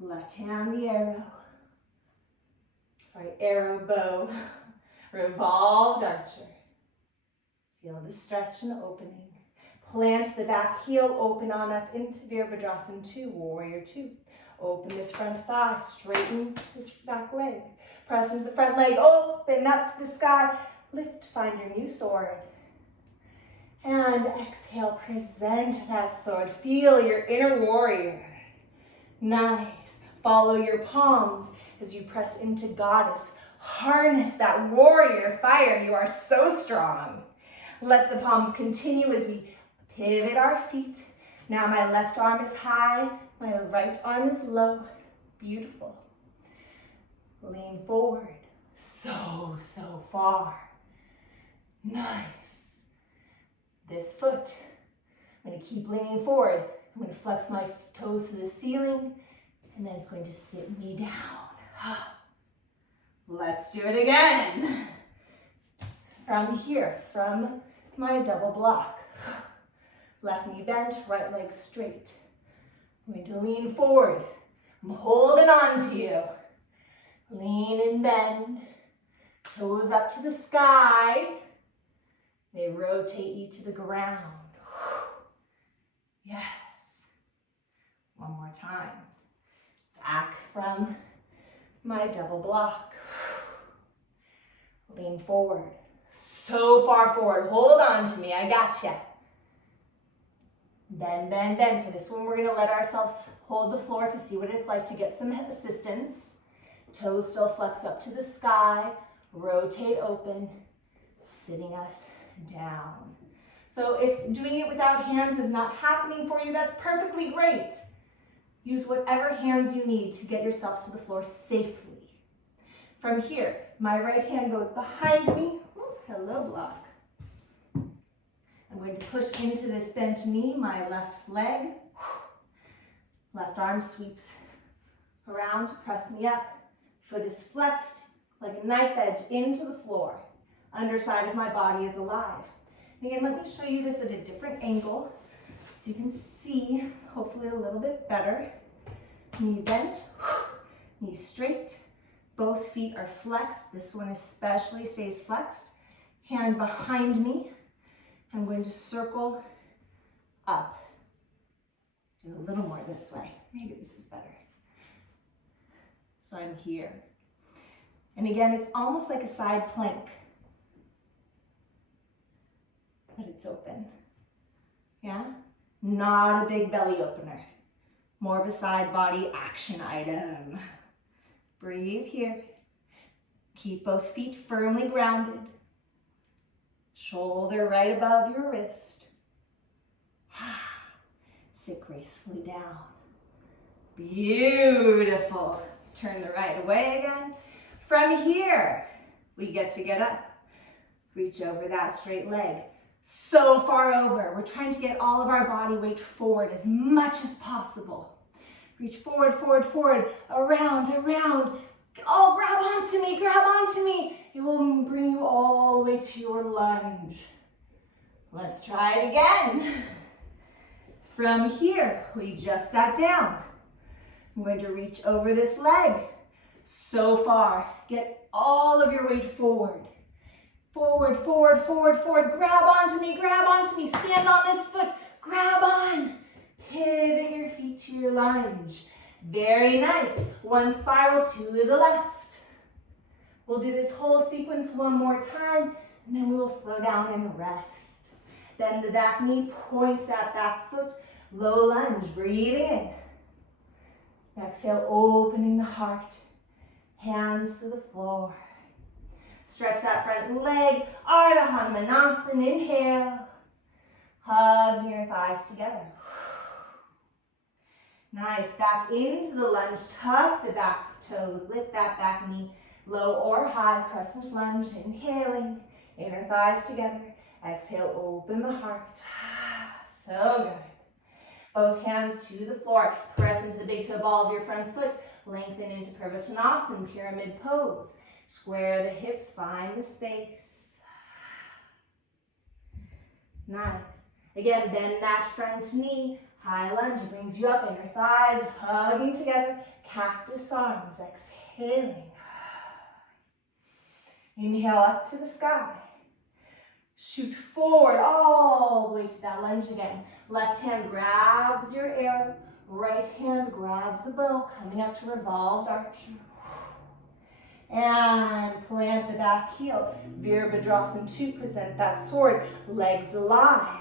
Left hand the arrow. Arrow bow. Revolved archer. Feel the stretch and the opening. Plant the back heel, open on up into Virabhadrasana 2, Warrior 2. Open this front thigh, straighten this back leg. Press into the front leg, open up to the sky. Lift, find your new sword. And exhale, present that sword. Feel your inner warrior. Nice. Follow your palms as you press into goddess. Harness that warrior fire. You are so strong. Let the palms continue as we pivot our feet. Now my left arm is high, my right arm is low. Beautiful. Lean forward. So far. Nice. This foot, I'm going to keep leaning forward. I'm going to flex my toes to the ceiling, and then it's going to sit me down. Let's do it again. From here, from my double block. Left knee bent, right leg straight. I'm going to lean forward. I'm holding on to you. Lean and bend. Toes up to the sky. They rotate you to the ground. Yes. One more time. Back from my double block. Lean forward. So far forward. Hold on to me. I gotcha. Bend, bend, bend. For this one, we're going to let ourselves hold the floor to see what it's like to get some assistance. Toes still flex up to the sky. Rotate open. Sitting us down. So if doing it without hands is not happening for you, that's perfectly great. Use whatever hands you need to get yourself to the floor safely. From here, my right hand goes behind me. Ooh, hello, block. I'm going to push into this bent knee, my left leg. Left arm sweeps around to press me up. Foot is flexed like a knife edge into the floor. Underside of my body is alive. And again, let me show you this at a different angle so you can see hopefully a little bit better. Knee bent, knee straight. Both feet are flexed. This one especially stays flexed. Hand behind me. I'm going to circle up. Do a little more this way. Maybe this is better. So I'm here. And again, it's almost like a side plank, but it's open. Yeah? Not a big belly opener. More of a side body action item. Breathe here. Keep both feet firmly grounded. Shoulder right above your wrist. Sit gracefully down. Beautiful. Turn the right away again. From here, we get to get up. Reach over that straight leg. So far over. We're trying to get all of our body weight forward as much as possible. Reach forward, forward, forward, around, around. Oh, grab onto me, grab onto me. It will bring you all the way to your lunge. Let's try it again. From here, we just sat down. I'm going to reach over this leg. So far, get all of your weight forward. Forward, forward, forward, forward. Grab onto me, stand on this foot, grab on. Pivot your feet to your lunge. Very nice. One spiral to the left. We'll do this whole sequence one more time, and then we will slow down and rest. Bend the back knee, point that back foot, low lunge, breathing in. Exhale, opening the heart, hands to the floor. Stretch that front leg, Ardha Hanumanasana, inhale. Hug the inner thighs together. Nice, back into the lunge, tuck the back toes, lift that back knee, low or high, crescent lunge, inhaling, inner thighs together. Exhale, open the heart. So good. Both hands to the floor. Press into the big toe ball of your front foot. Lengthen into Parivartanasana, pyramid pose. Square the hips, find the space. Nice. Again, bend that front knee. High lunge brings you up, inner thighs hugging together. Cactus arms, exhaling. Inhale up to the sky. Shoot forward all the way to that lunge again. Left hand grabs your arrow. Right hand grabs the bow, coming up to revolved archer. And plant the back heel. Virabhadrasana 2, present that sword. Legs alive.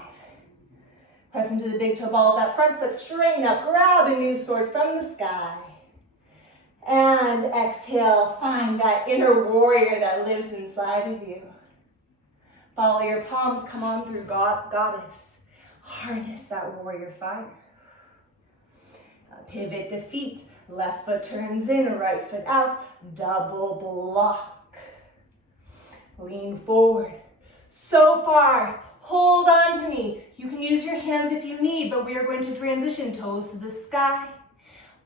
Press into the big toe ball of that front foot. Straighten up, grab a new sword from the sky. And exhale, find that inner warrior that lives inside of you. Follow your palms, come on through goddess. Harness that warrior fire. Pivot the feet. Left foot turns in, right foot out. Double block. Lean forward. So far, hold on to me. You can use your hands if you need, but we are going to transition toes to the sky.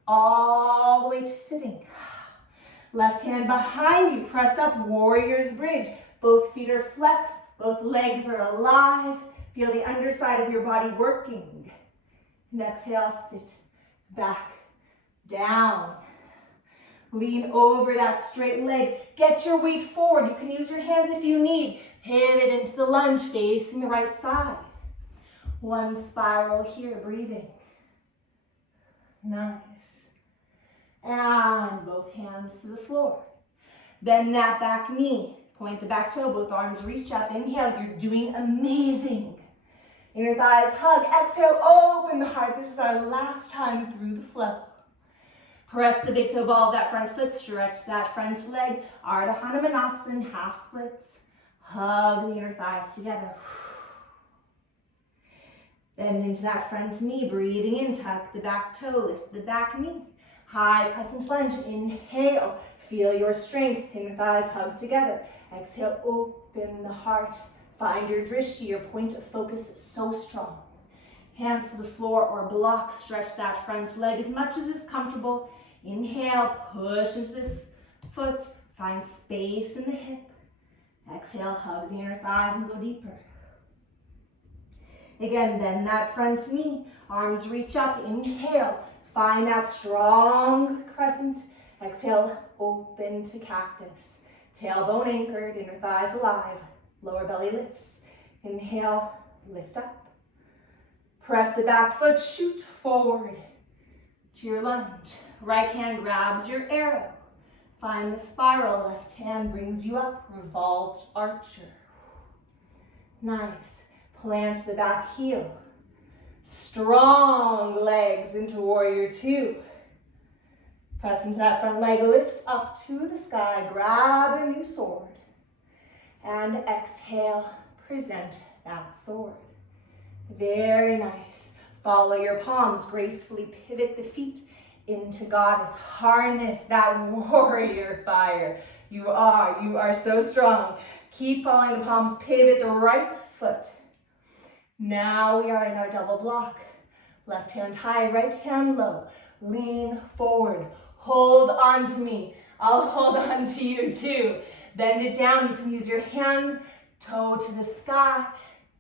All the way to sitting. Left hand behind you, press up, warrior's bridge. Both feet are flexed, both legs are alive. Feel the underside of your body working. And exhale, sit back, down. Lean over that straight leg. Get your weight forward. You can use your hands if you need. Pivot into the lunge, facing the right side. One spiral here, breathing. Nice. And both hands to the floor. Bend that back knee. Point the back toe, both arms reach up. Inhale, you're doing amazing. Inner thighs hug. Exhale, open the heart. This is our last time through the flow. Press the big toe ball of that front foot. Stretch that front leg. Ardha Hanumanasana, half splits. Hug the inner thighs together. Bend into that front knee. Breathing in, tuck the back toe, lift the back knee. High crescent lunge. Inhale. Feel your strength. Inner thighs hug together. Exhale, open the heart. Find your drishti, your point of focus, so strong. Hands to the floor or block. Stretch that front leg as much as is comfortable. Inhale, push into this foot. Find space in the hip. Exhale, hug the inner thighs and go deeper. Again, bend that front knee. Arms reach up. Inhale, find that strong crescent. Exhale, open to cactus. Tailbone anchored, inner thighs alive. Lower belly lifts. Inhale, lift up. Press the back foot, shoot forward to your lunge. Right hand grabs your arrow. Find the spiral, left hand brings you up, revolved archer. Nice. Plant the back heel. Strong legs into warrior two. Press into that front leg, lift up to the sky, grab a new sword. And exhale, present that sword. Very nice. Follow your palms, gracefully pivot the feet into goddess. Harness that warrior fire. You are so strong. Keep following the palms, pivot the right foot. Now we are in our double block. Left hand high, right hand low. Lean forward. Hold on to me. I'll hold on to you too. Bend it down. You can use your hands, toe to the sky.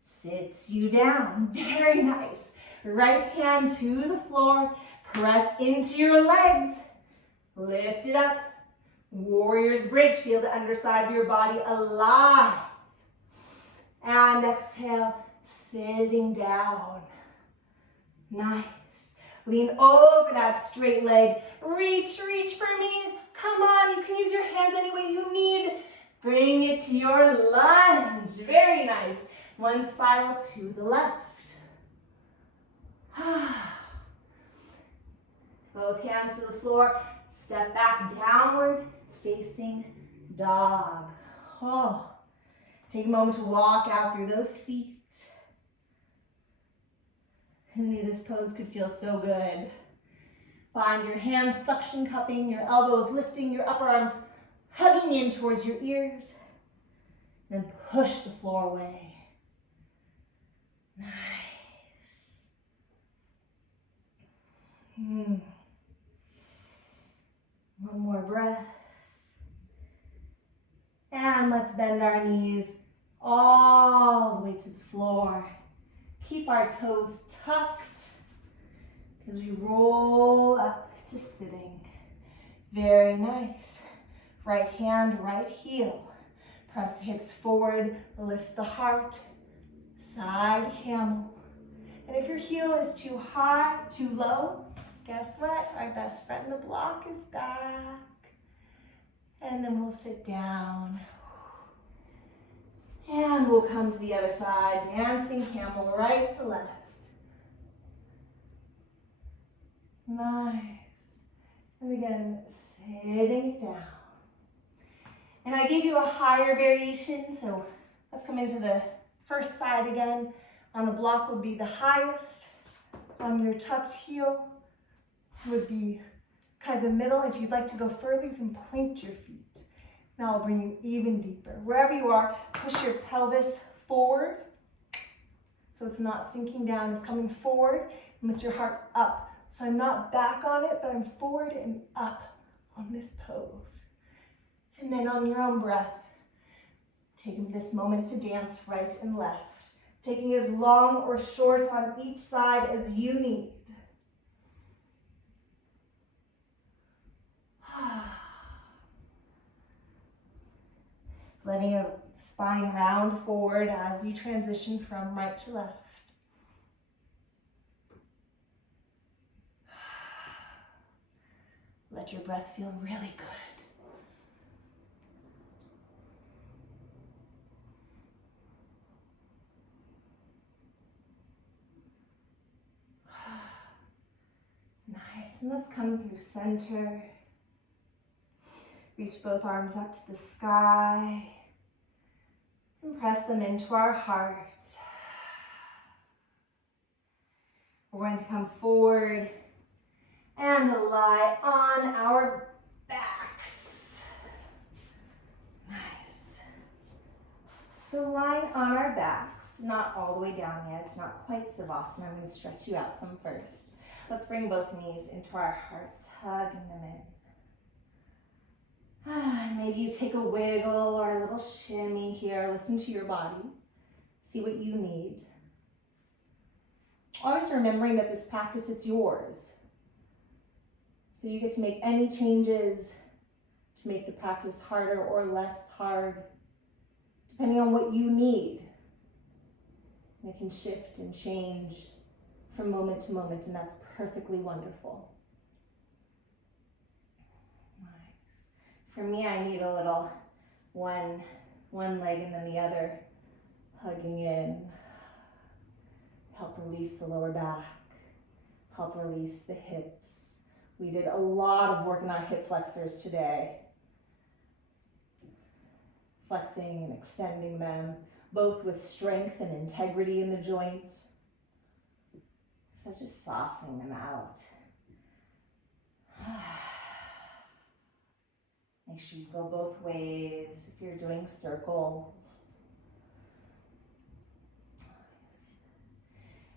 Sits you down. Very nice. Right hand to the floor. Press into your legs. Lift it up. Warrior's bridge. Feel the underside of your body alive. And exhale, sitting down. Nice. Lean over that straight leg. Reach for me. Come on, you can use your hands any way you need. Bring it to your lunge. Very nice. One spiral to the left. Both hands to the floor. Step back, downward facing dog. Oh. Take a moment to walk out through those feet. Who knew this pose could feel so good? Find your hands suction cupping, your elbows lifting, your upper arms hugging in towards your ears. Then push the floor away. Nice. One more breath. And let's bend our knees all the way to the floor. Keep our toes tucked as we roll up to sitting. Very nice. Right hand, right heel. Press the hips forward, lift the heart, side camel. And if your heel is too high, too low, guess what? Our best friend, the block, is back. And then we'll sit down. And we'll come to the other side, dancing camel, right to left. Nice. And again, sitting it down. And I gave you a higher variation, so let's come into the first side again. On the block would be the highest. On your tucked heel would be kind of the middle. If you'd like to go further, you can point your feet. Now I'll bring you even deeper. Wherever you are, push your pelvis forward. So it's not sinking down, it's coming forward. And lift your heart up. So I'm not back on it, but I'm forward and up on this pose. And then on your own breath, taking this moment to dance right and left. Taking as long or short on each side as you need. Letting your spine round forward as you transition from right to left. Let your breath feel really good. Nice, and let's come through center. Reach both arms up to the sky. And press them into our heart. We're going to come forward and lie on our backs. Nice. So lying on our backs, not all the way down yet, it's not quite Savasana. I'm going to stretch you out some first. Let's bring both knees into our hearts, hugging them in. Maybe you take a wiggle or a little shimmy here. Listen to your body. See what you need. Always remembering that this practice, it's yours. So you get to make any changes to make the practice harder or less hard, depending on what you need. It can shift and change from moment to moment, and that's perfectly wonderful. Nice. For me, I need a little one leg and then the other, hugging in. Help release the lower back. Help release the hips. We did a lot of work in our hip flexors today. Flexing and extending them, both with strength and integrity in the joint. So just softening them out. Make sure you go both ways if you're doing circles.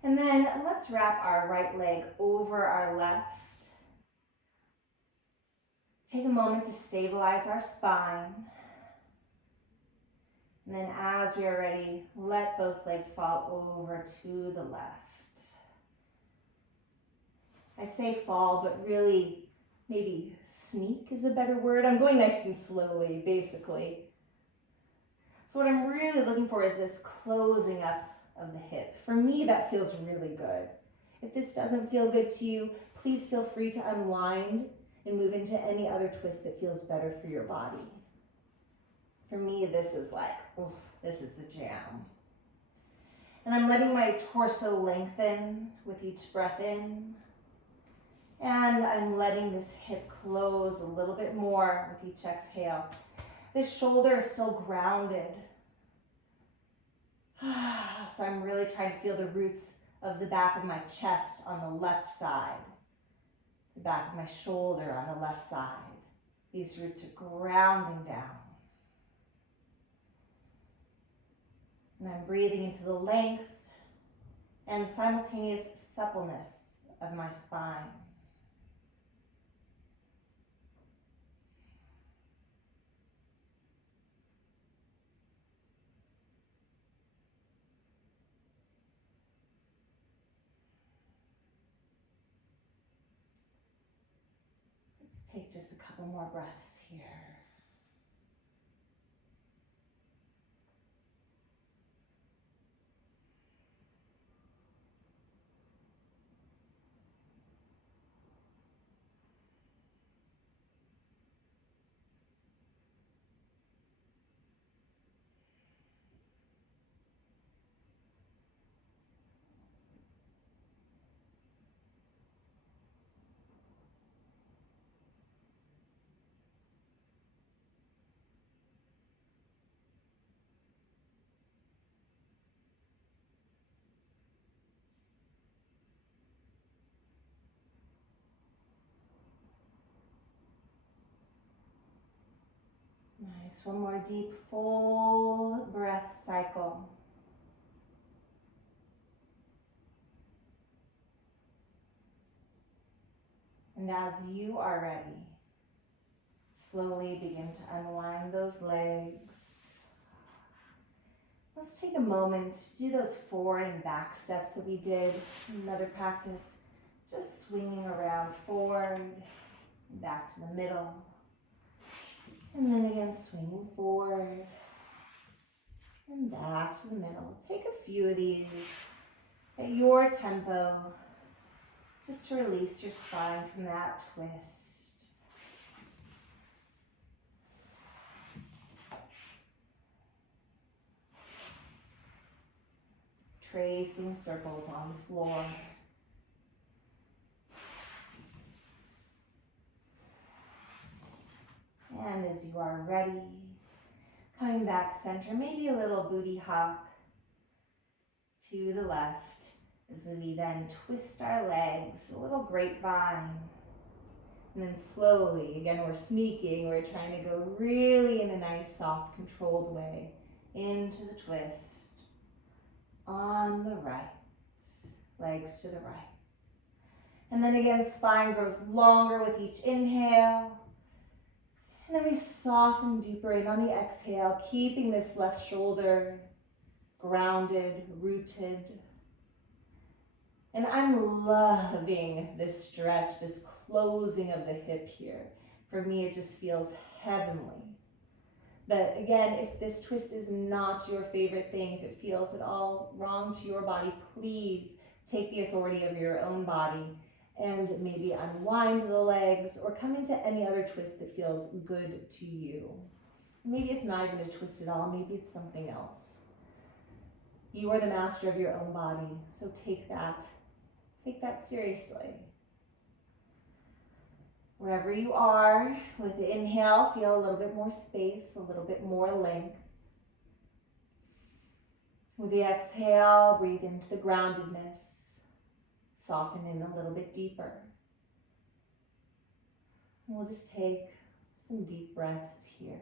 And then let's wrap our right leg over our left. Take a moment to stabilize our spine. And then as we are ready, let both legs fall over to the left. I say fall, but really maybe sneak is a better word. I'm going nice and slowly, basically. So what I'm really looking for is this closing up of the hip. For me, that feels really good. If this doesn't feel good to you, please feel free to unwind and move into any other twist that feels better for your body. For me, this is like, oof, this is a jam. And I'm letting my torso lengthen with each breath in. And I'm letting this hip close a little bit more with each exhale. This shoulder is still grounded. So I'm really trying to feel the roots of the back of my chest on the left side. The back of my shoulder on the left side. These roots are grounding down. And I'm breathing into the length and simultaneous suppleness of my spine. Let's take just a couple more breaths here. Nice, one more deep, full breath cycle. And as you are ready, slowly begin to unwind those legs. Let's take a moment to do those forward and back steps that we did in another practice. Just swinging around forward, and back to the middle. And then again, swinging forward and back to the middle. Take a few of these at your tempo, just to release your spine from that twist. Tracing circles on the floor. And as you are ready, coming back center, maybe a little booty hop to the left as we then twist our legs, a little grapevine. And then slowly, again, we're sneaking, we're trying to go really in a nice, soft, controlled way into the twist on the right, legs to the right. And then again, spine grows longer with each inhale. And then we soften deeper in on the exhale, keeping this left shoulder grounded, rooted. And I'm loving this stretch, this closing of the hip here. For me, it just feels heavenly. But again, if this twist is not your favorite thing, if it feels at all wrong to your body, please take the authority of your own body and maybe unwind the legs or come into any other twist that feels good to you. Maybe it's not even a twist at all, maybe it's something else. You are the master of your own body, so take that seriously. Wherever you are, with the inhale, feel a little bit more space, a little bit more length. With the exhale, breathe into the groundedness. Soften in a little bit deeper. And we'll just take some deep breaths here.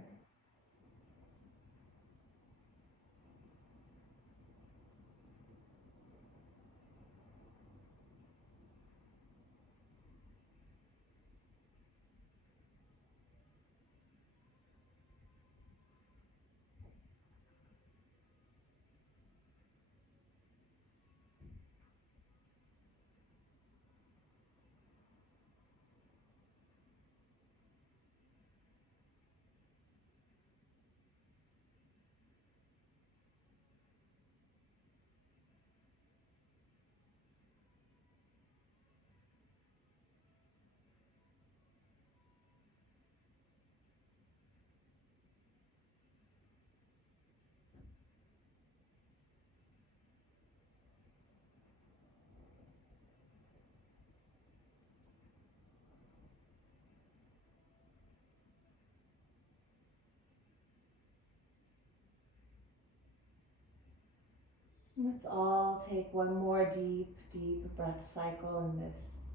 Let's all take one more deep, deep breath cycle in this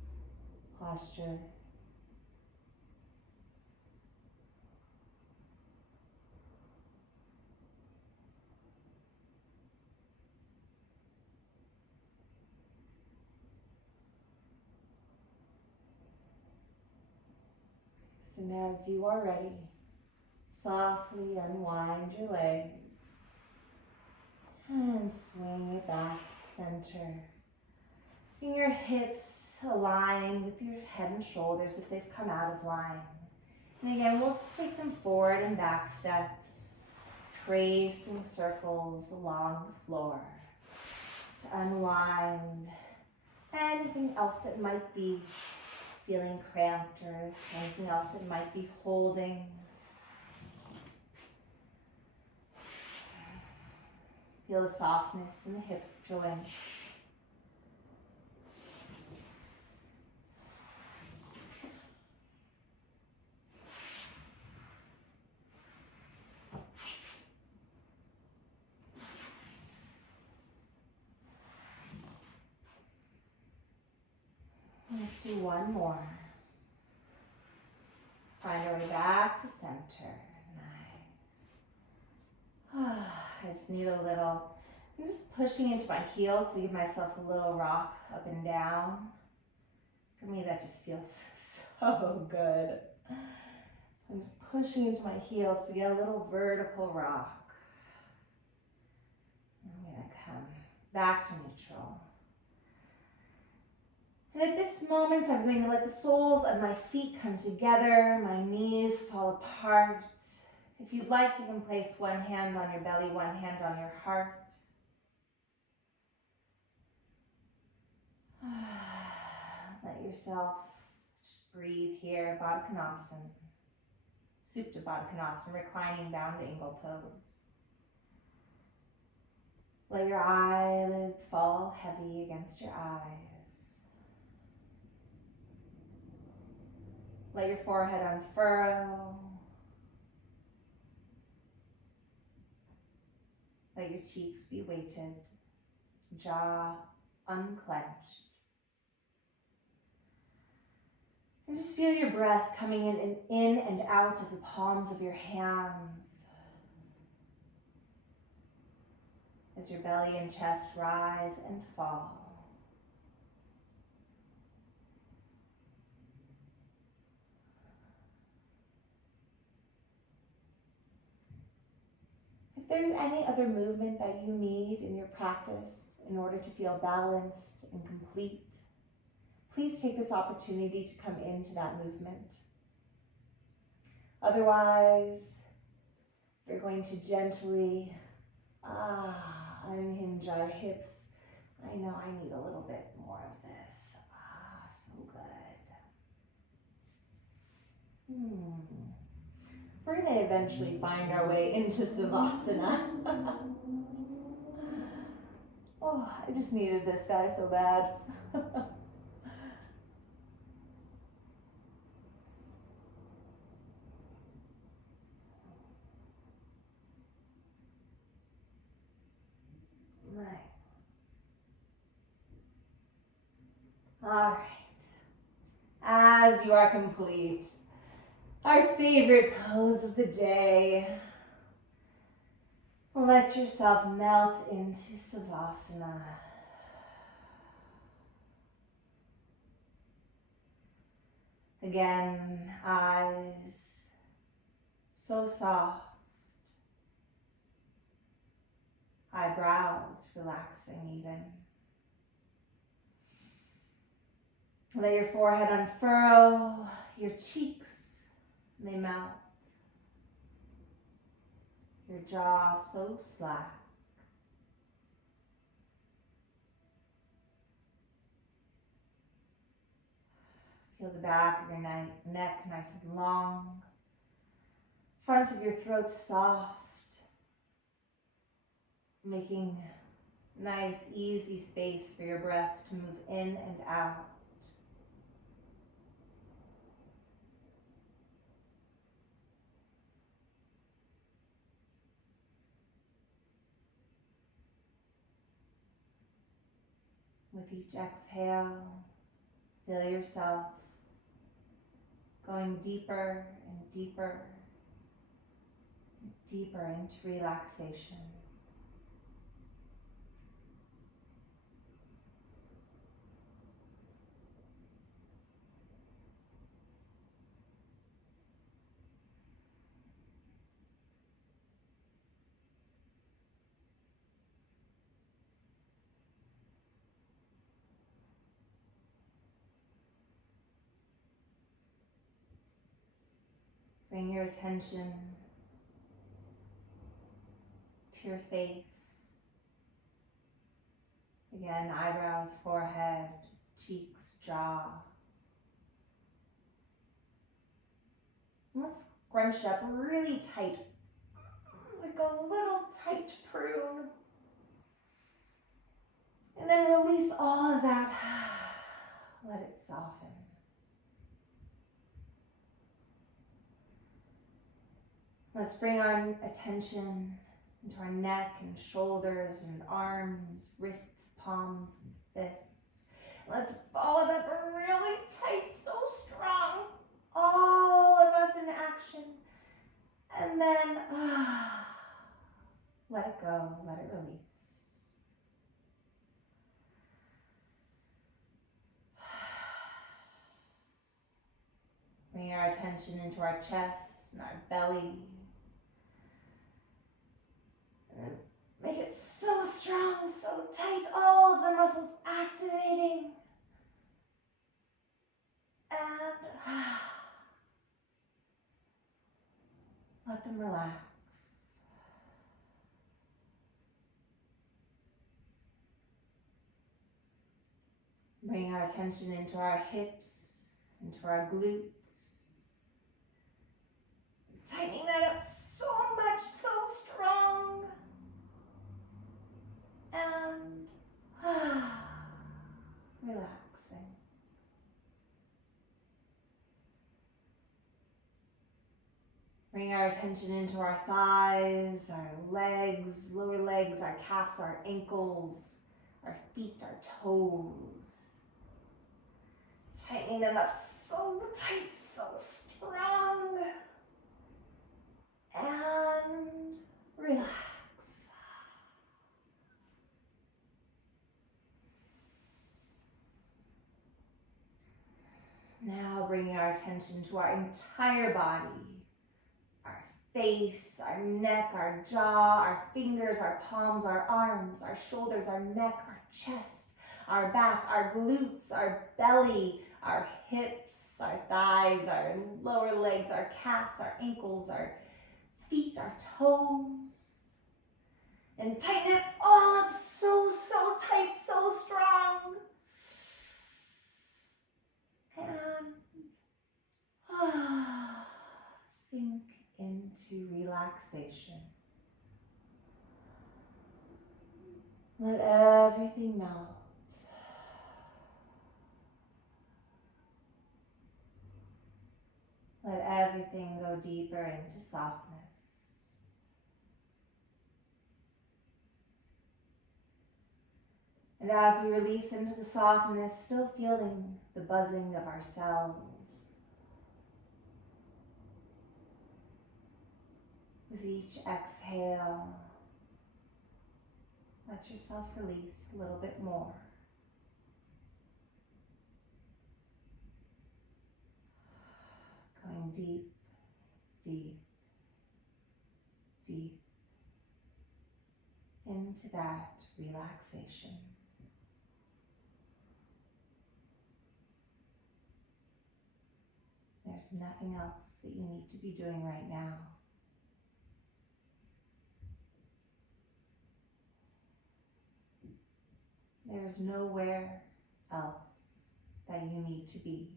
posture. And as you are ready, softly unwind your legs and swing it back to center. Bring your hips align with your head and shoulders if they've come out of line. And again, we'll just take some forward and back steps, tracing circles along the floor to unwind anything else that might be feeling cramped or anything else that might be holding. Feel the softness in the hip joint. Let's do one more. Find our way back to center. Nice. I just need a little, I'm just pushing into my heels to give myself a little rock up and down. For me, that just feels so good. I'm just pushing into my heels to get a little vertical rock. I'm gonna come back to neutral. And at this moment, I'm going to let the soles of my feet come together, my knees fall apart. If you'd like, you can place one hand on your belly, one hand on your heart. Let yourself just breathe here, Baddha Konasana, Supta Baddha Konasana, reclining bound angle pose. Let your eyelids fall heavy against your eyes. Let your forehead unfurrow. Let your cheeks be weighted, jaw unclenched. And just feel your breath coming in and out of the palms of your hands as your belly and chest rise and fall. If there's any other movement that you need in your practice in order to feel balanced and complete, please take this opportunity to come into that movement. Otherwise, We're going to gently unhinge our hips. I know I need a little bit more of this. So good. We're going to eventually find our way into Savasana. Oh, I just needed this guy so bad. All right. As you are complete, our favorite pose of the day, let yourself melt into Savasana. Again, eyes so soft, eyebrows relaxing even. Let your forehead unfurl, your cheeks, they melt. Your jaw so slack. Feel the back of your neck nice and long. Front of your throat soft. Making nice, easy space for your breath to move in and out. With each exhale, feel yourself going deeper and deeper and deeper into relaxation. Bring your attention to your face. Again, eyebrows, forehead, cheeks, jaw. Let's scrunch it up really tight, like a little tight prune. And then release all of that. Let it soften. Let's bring our attention into our neck and shoulders and arms, wrists, palms, and fists. Let's follow that really tight, so strong. All of us in action. And then let it go, let it release. Bring our attention into our chest and our belly. And make it so strong, so tight, all of the muscles activating. And let them relax. Bring our attention into our hips, into our glutes. Tightening that up so much, so strong. And relaxing. Bring our attention into our thighs, our legs, lower legs, our calves, our ankles, our feet, our toes. Tightening them up so tight, so strong. And relax. Now bringing our attention to our entire body. Our face, our neck, our jaw, our fingers, our palms, our arms, our shoulders, our neck, our chest, our back, our glutes, our belly, our hips, our thighs, our lower legs, our calves, our ankles, our feet, our toes. And tighten it all up so tight, so strong. And sink into relaxation. Let everything melt. Let everything go deeper into softness. And as we release into the softness, still feeling the buzzing of our cells, with each exhale, let yourself release a little bit more. Going deep, deep, deep into that relaxation. There's nothing else that you need to be doing right now. There's nowhere else that you need to be.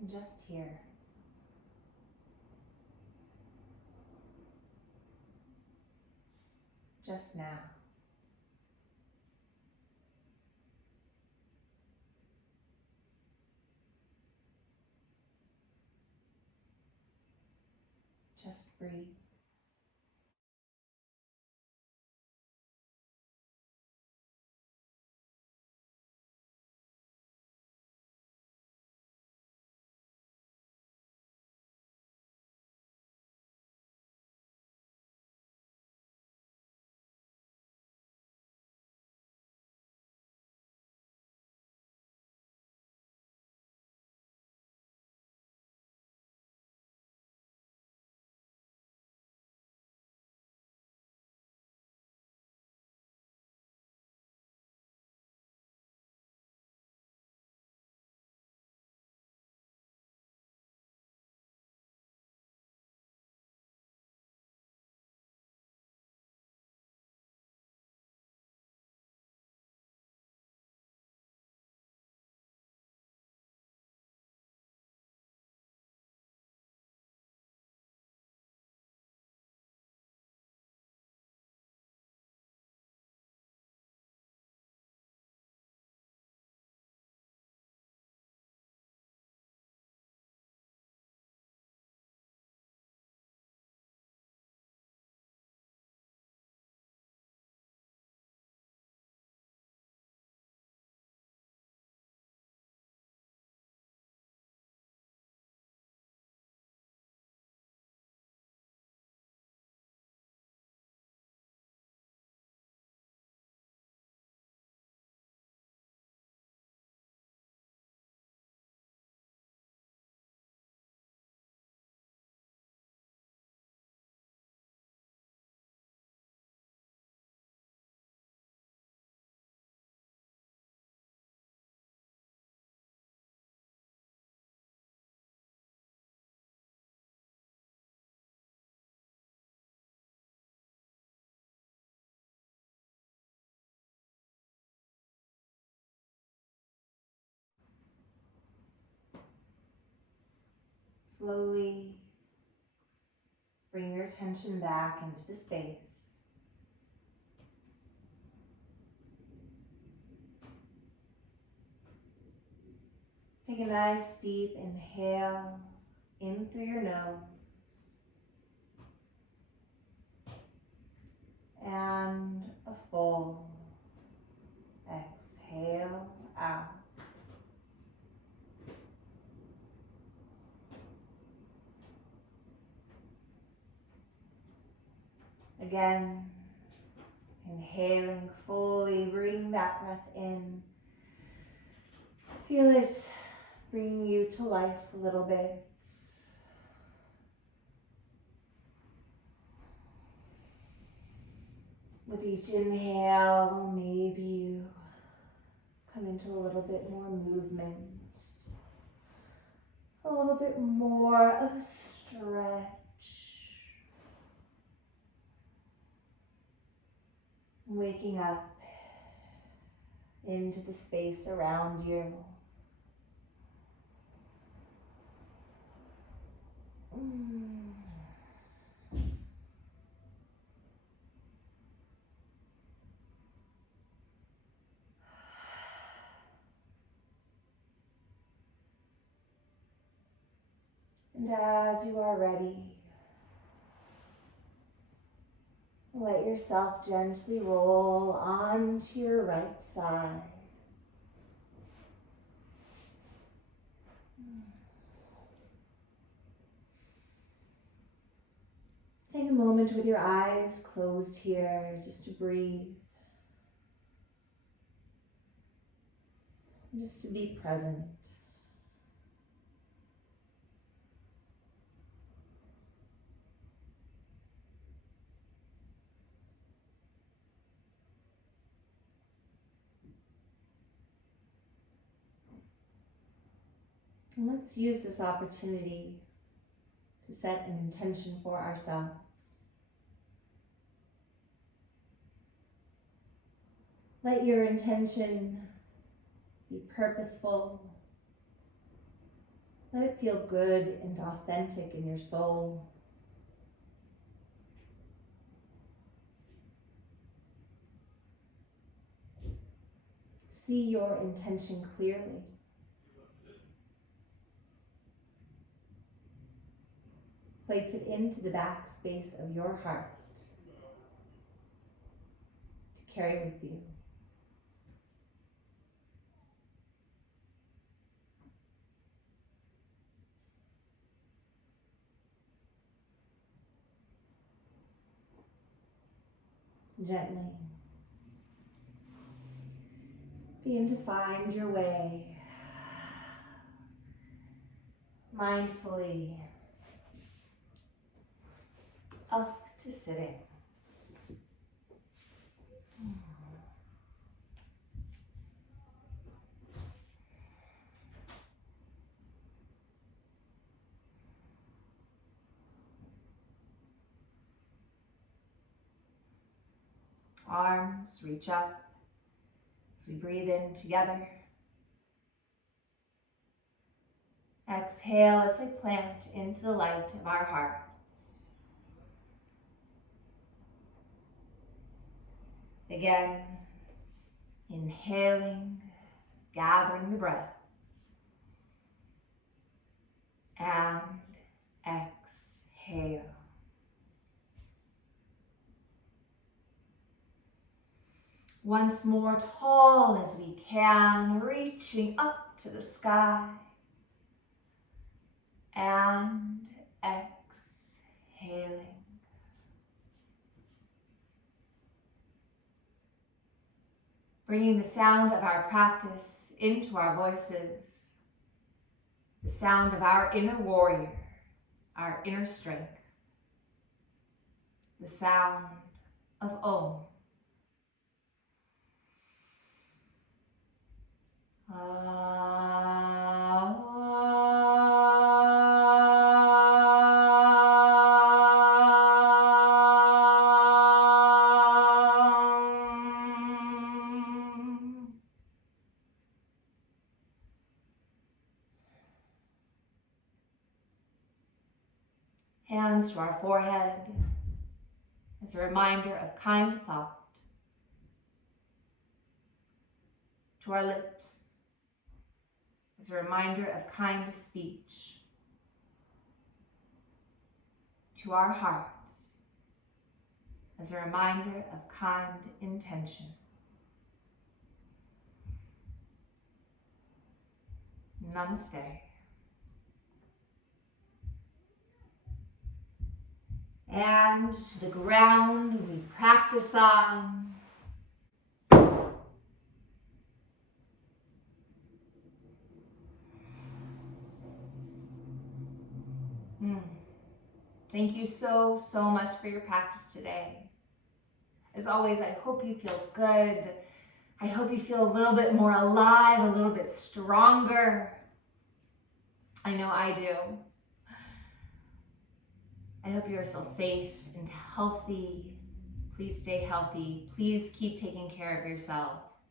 And just here. Just now. Just breathe. Slowly bring your attention back into the space. Take a nice deep inhale in through your nose and a full exhale out. Again, inhaling fully, bring that breath in. Feel it bringing you to life a little bit. With each inhale, maybe you Come into a little bit more movement. A little bit more of a stretch. Waking up into the space around you. And as you are ready, let yourself gently roll onto your right side. Take a moment with your eyes closed here just to breathe. And just to be present. And let's use this opportunity to set an intention for ourselves. Let your intention be purposeful. Let it feel good and authentic in your soul. See your intention clearly. Place it into the back space of your heart to carry with you. Gently begin to find your way, mindfully, up to sitting. Arms reach up as we breathe in together. Exhale as I plant into the light of our hearts. Again, inhaling, gathering the breath. And exhale. Once more tall as we can, reaching up to the sky. And exhaling. Bringing the sound of our practice into our voices. The sound of our inner warrior, our inner strength. The sound of Om. Hands to our forehead as a reminder of kind thought. To our lips as a reminder of kind speech. To our hearts as a reminder of kind intention. Namaste. And to the ground we practice on. Thank you so much for your practice today. As always, I hope you feel good, I hope you feel a little bit more alive, a little bit stronger. I know I do. I hope you're still safe and healthy. Please stay healthy. Please keep taking care of yourselves.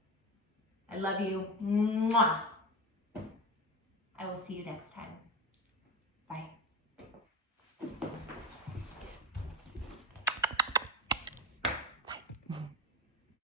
I love you. Mwah. I will see you next time.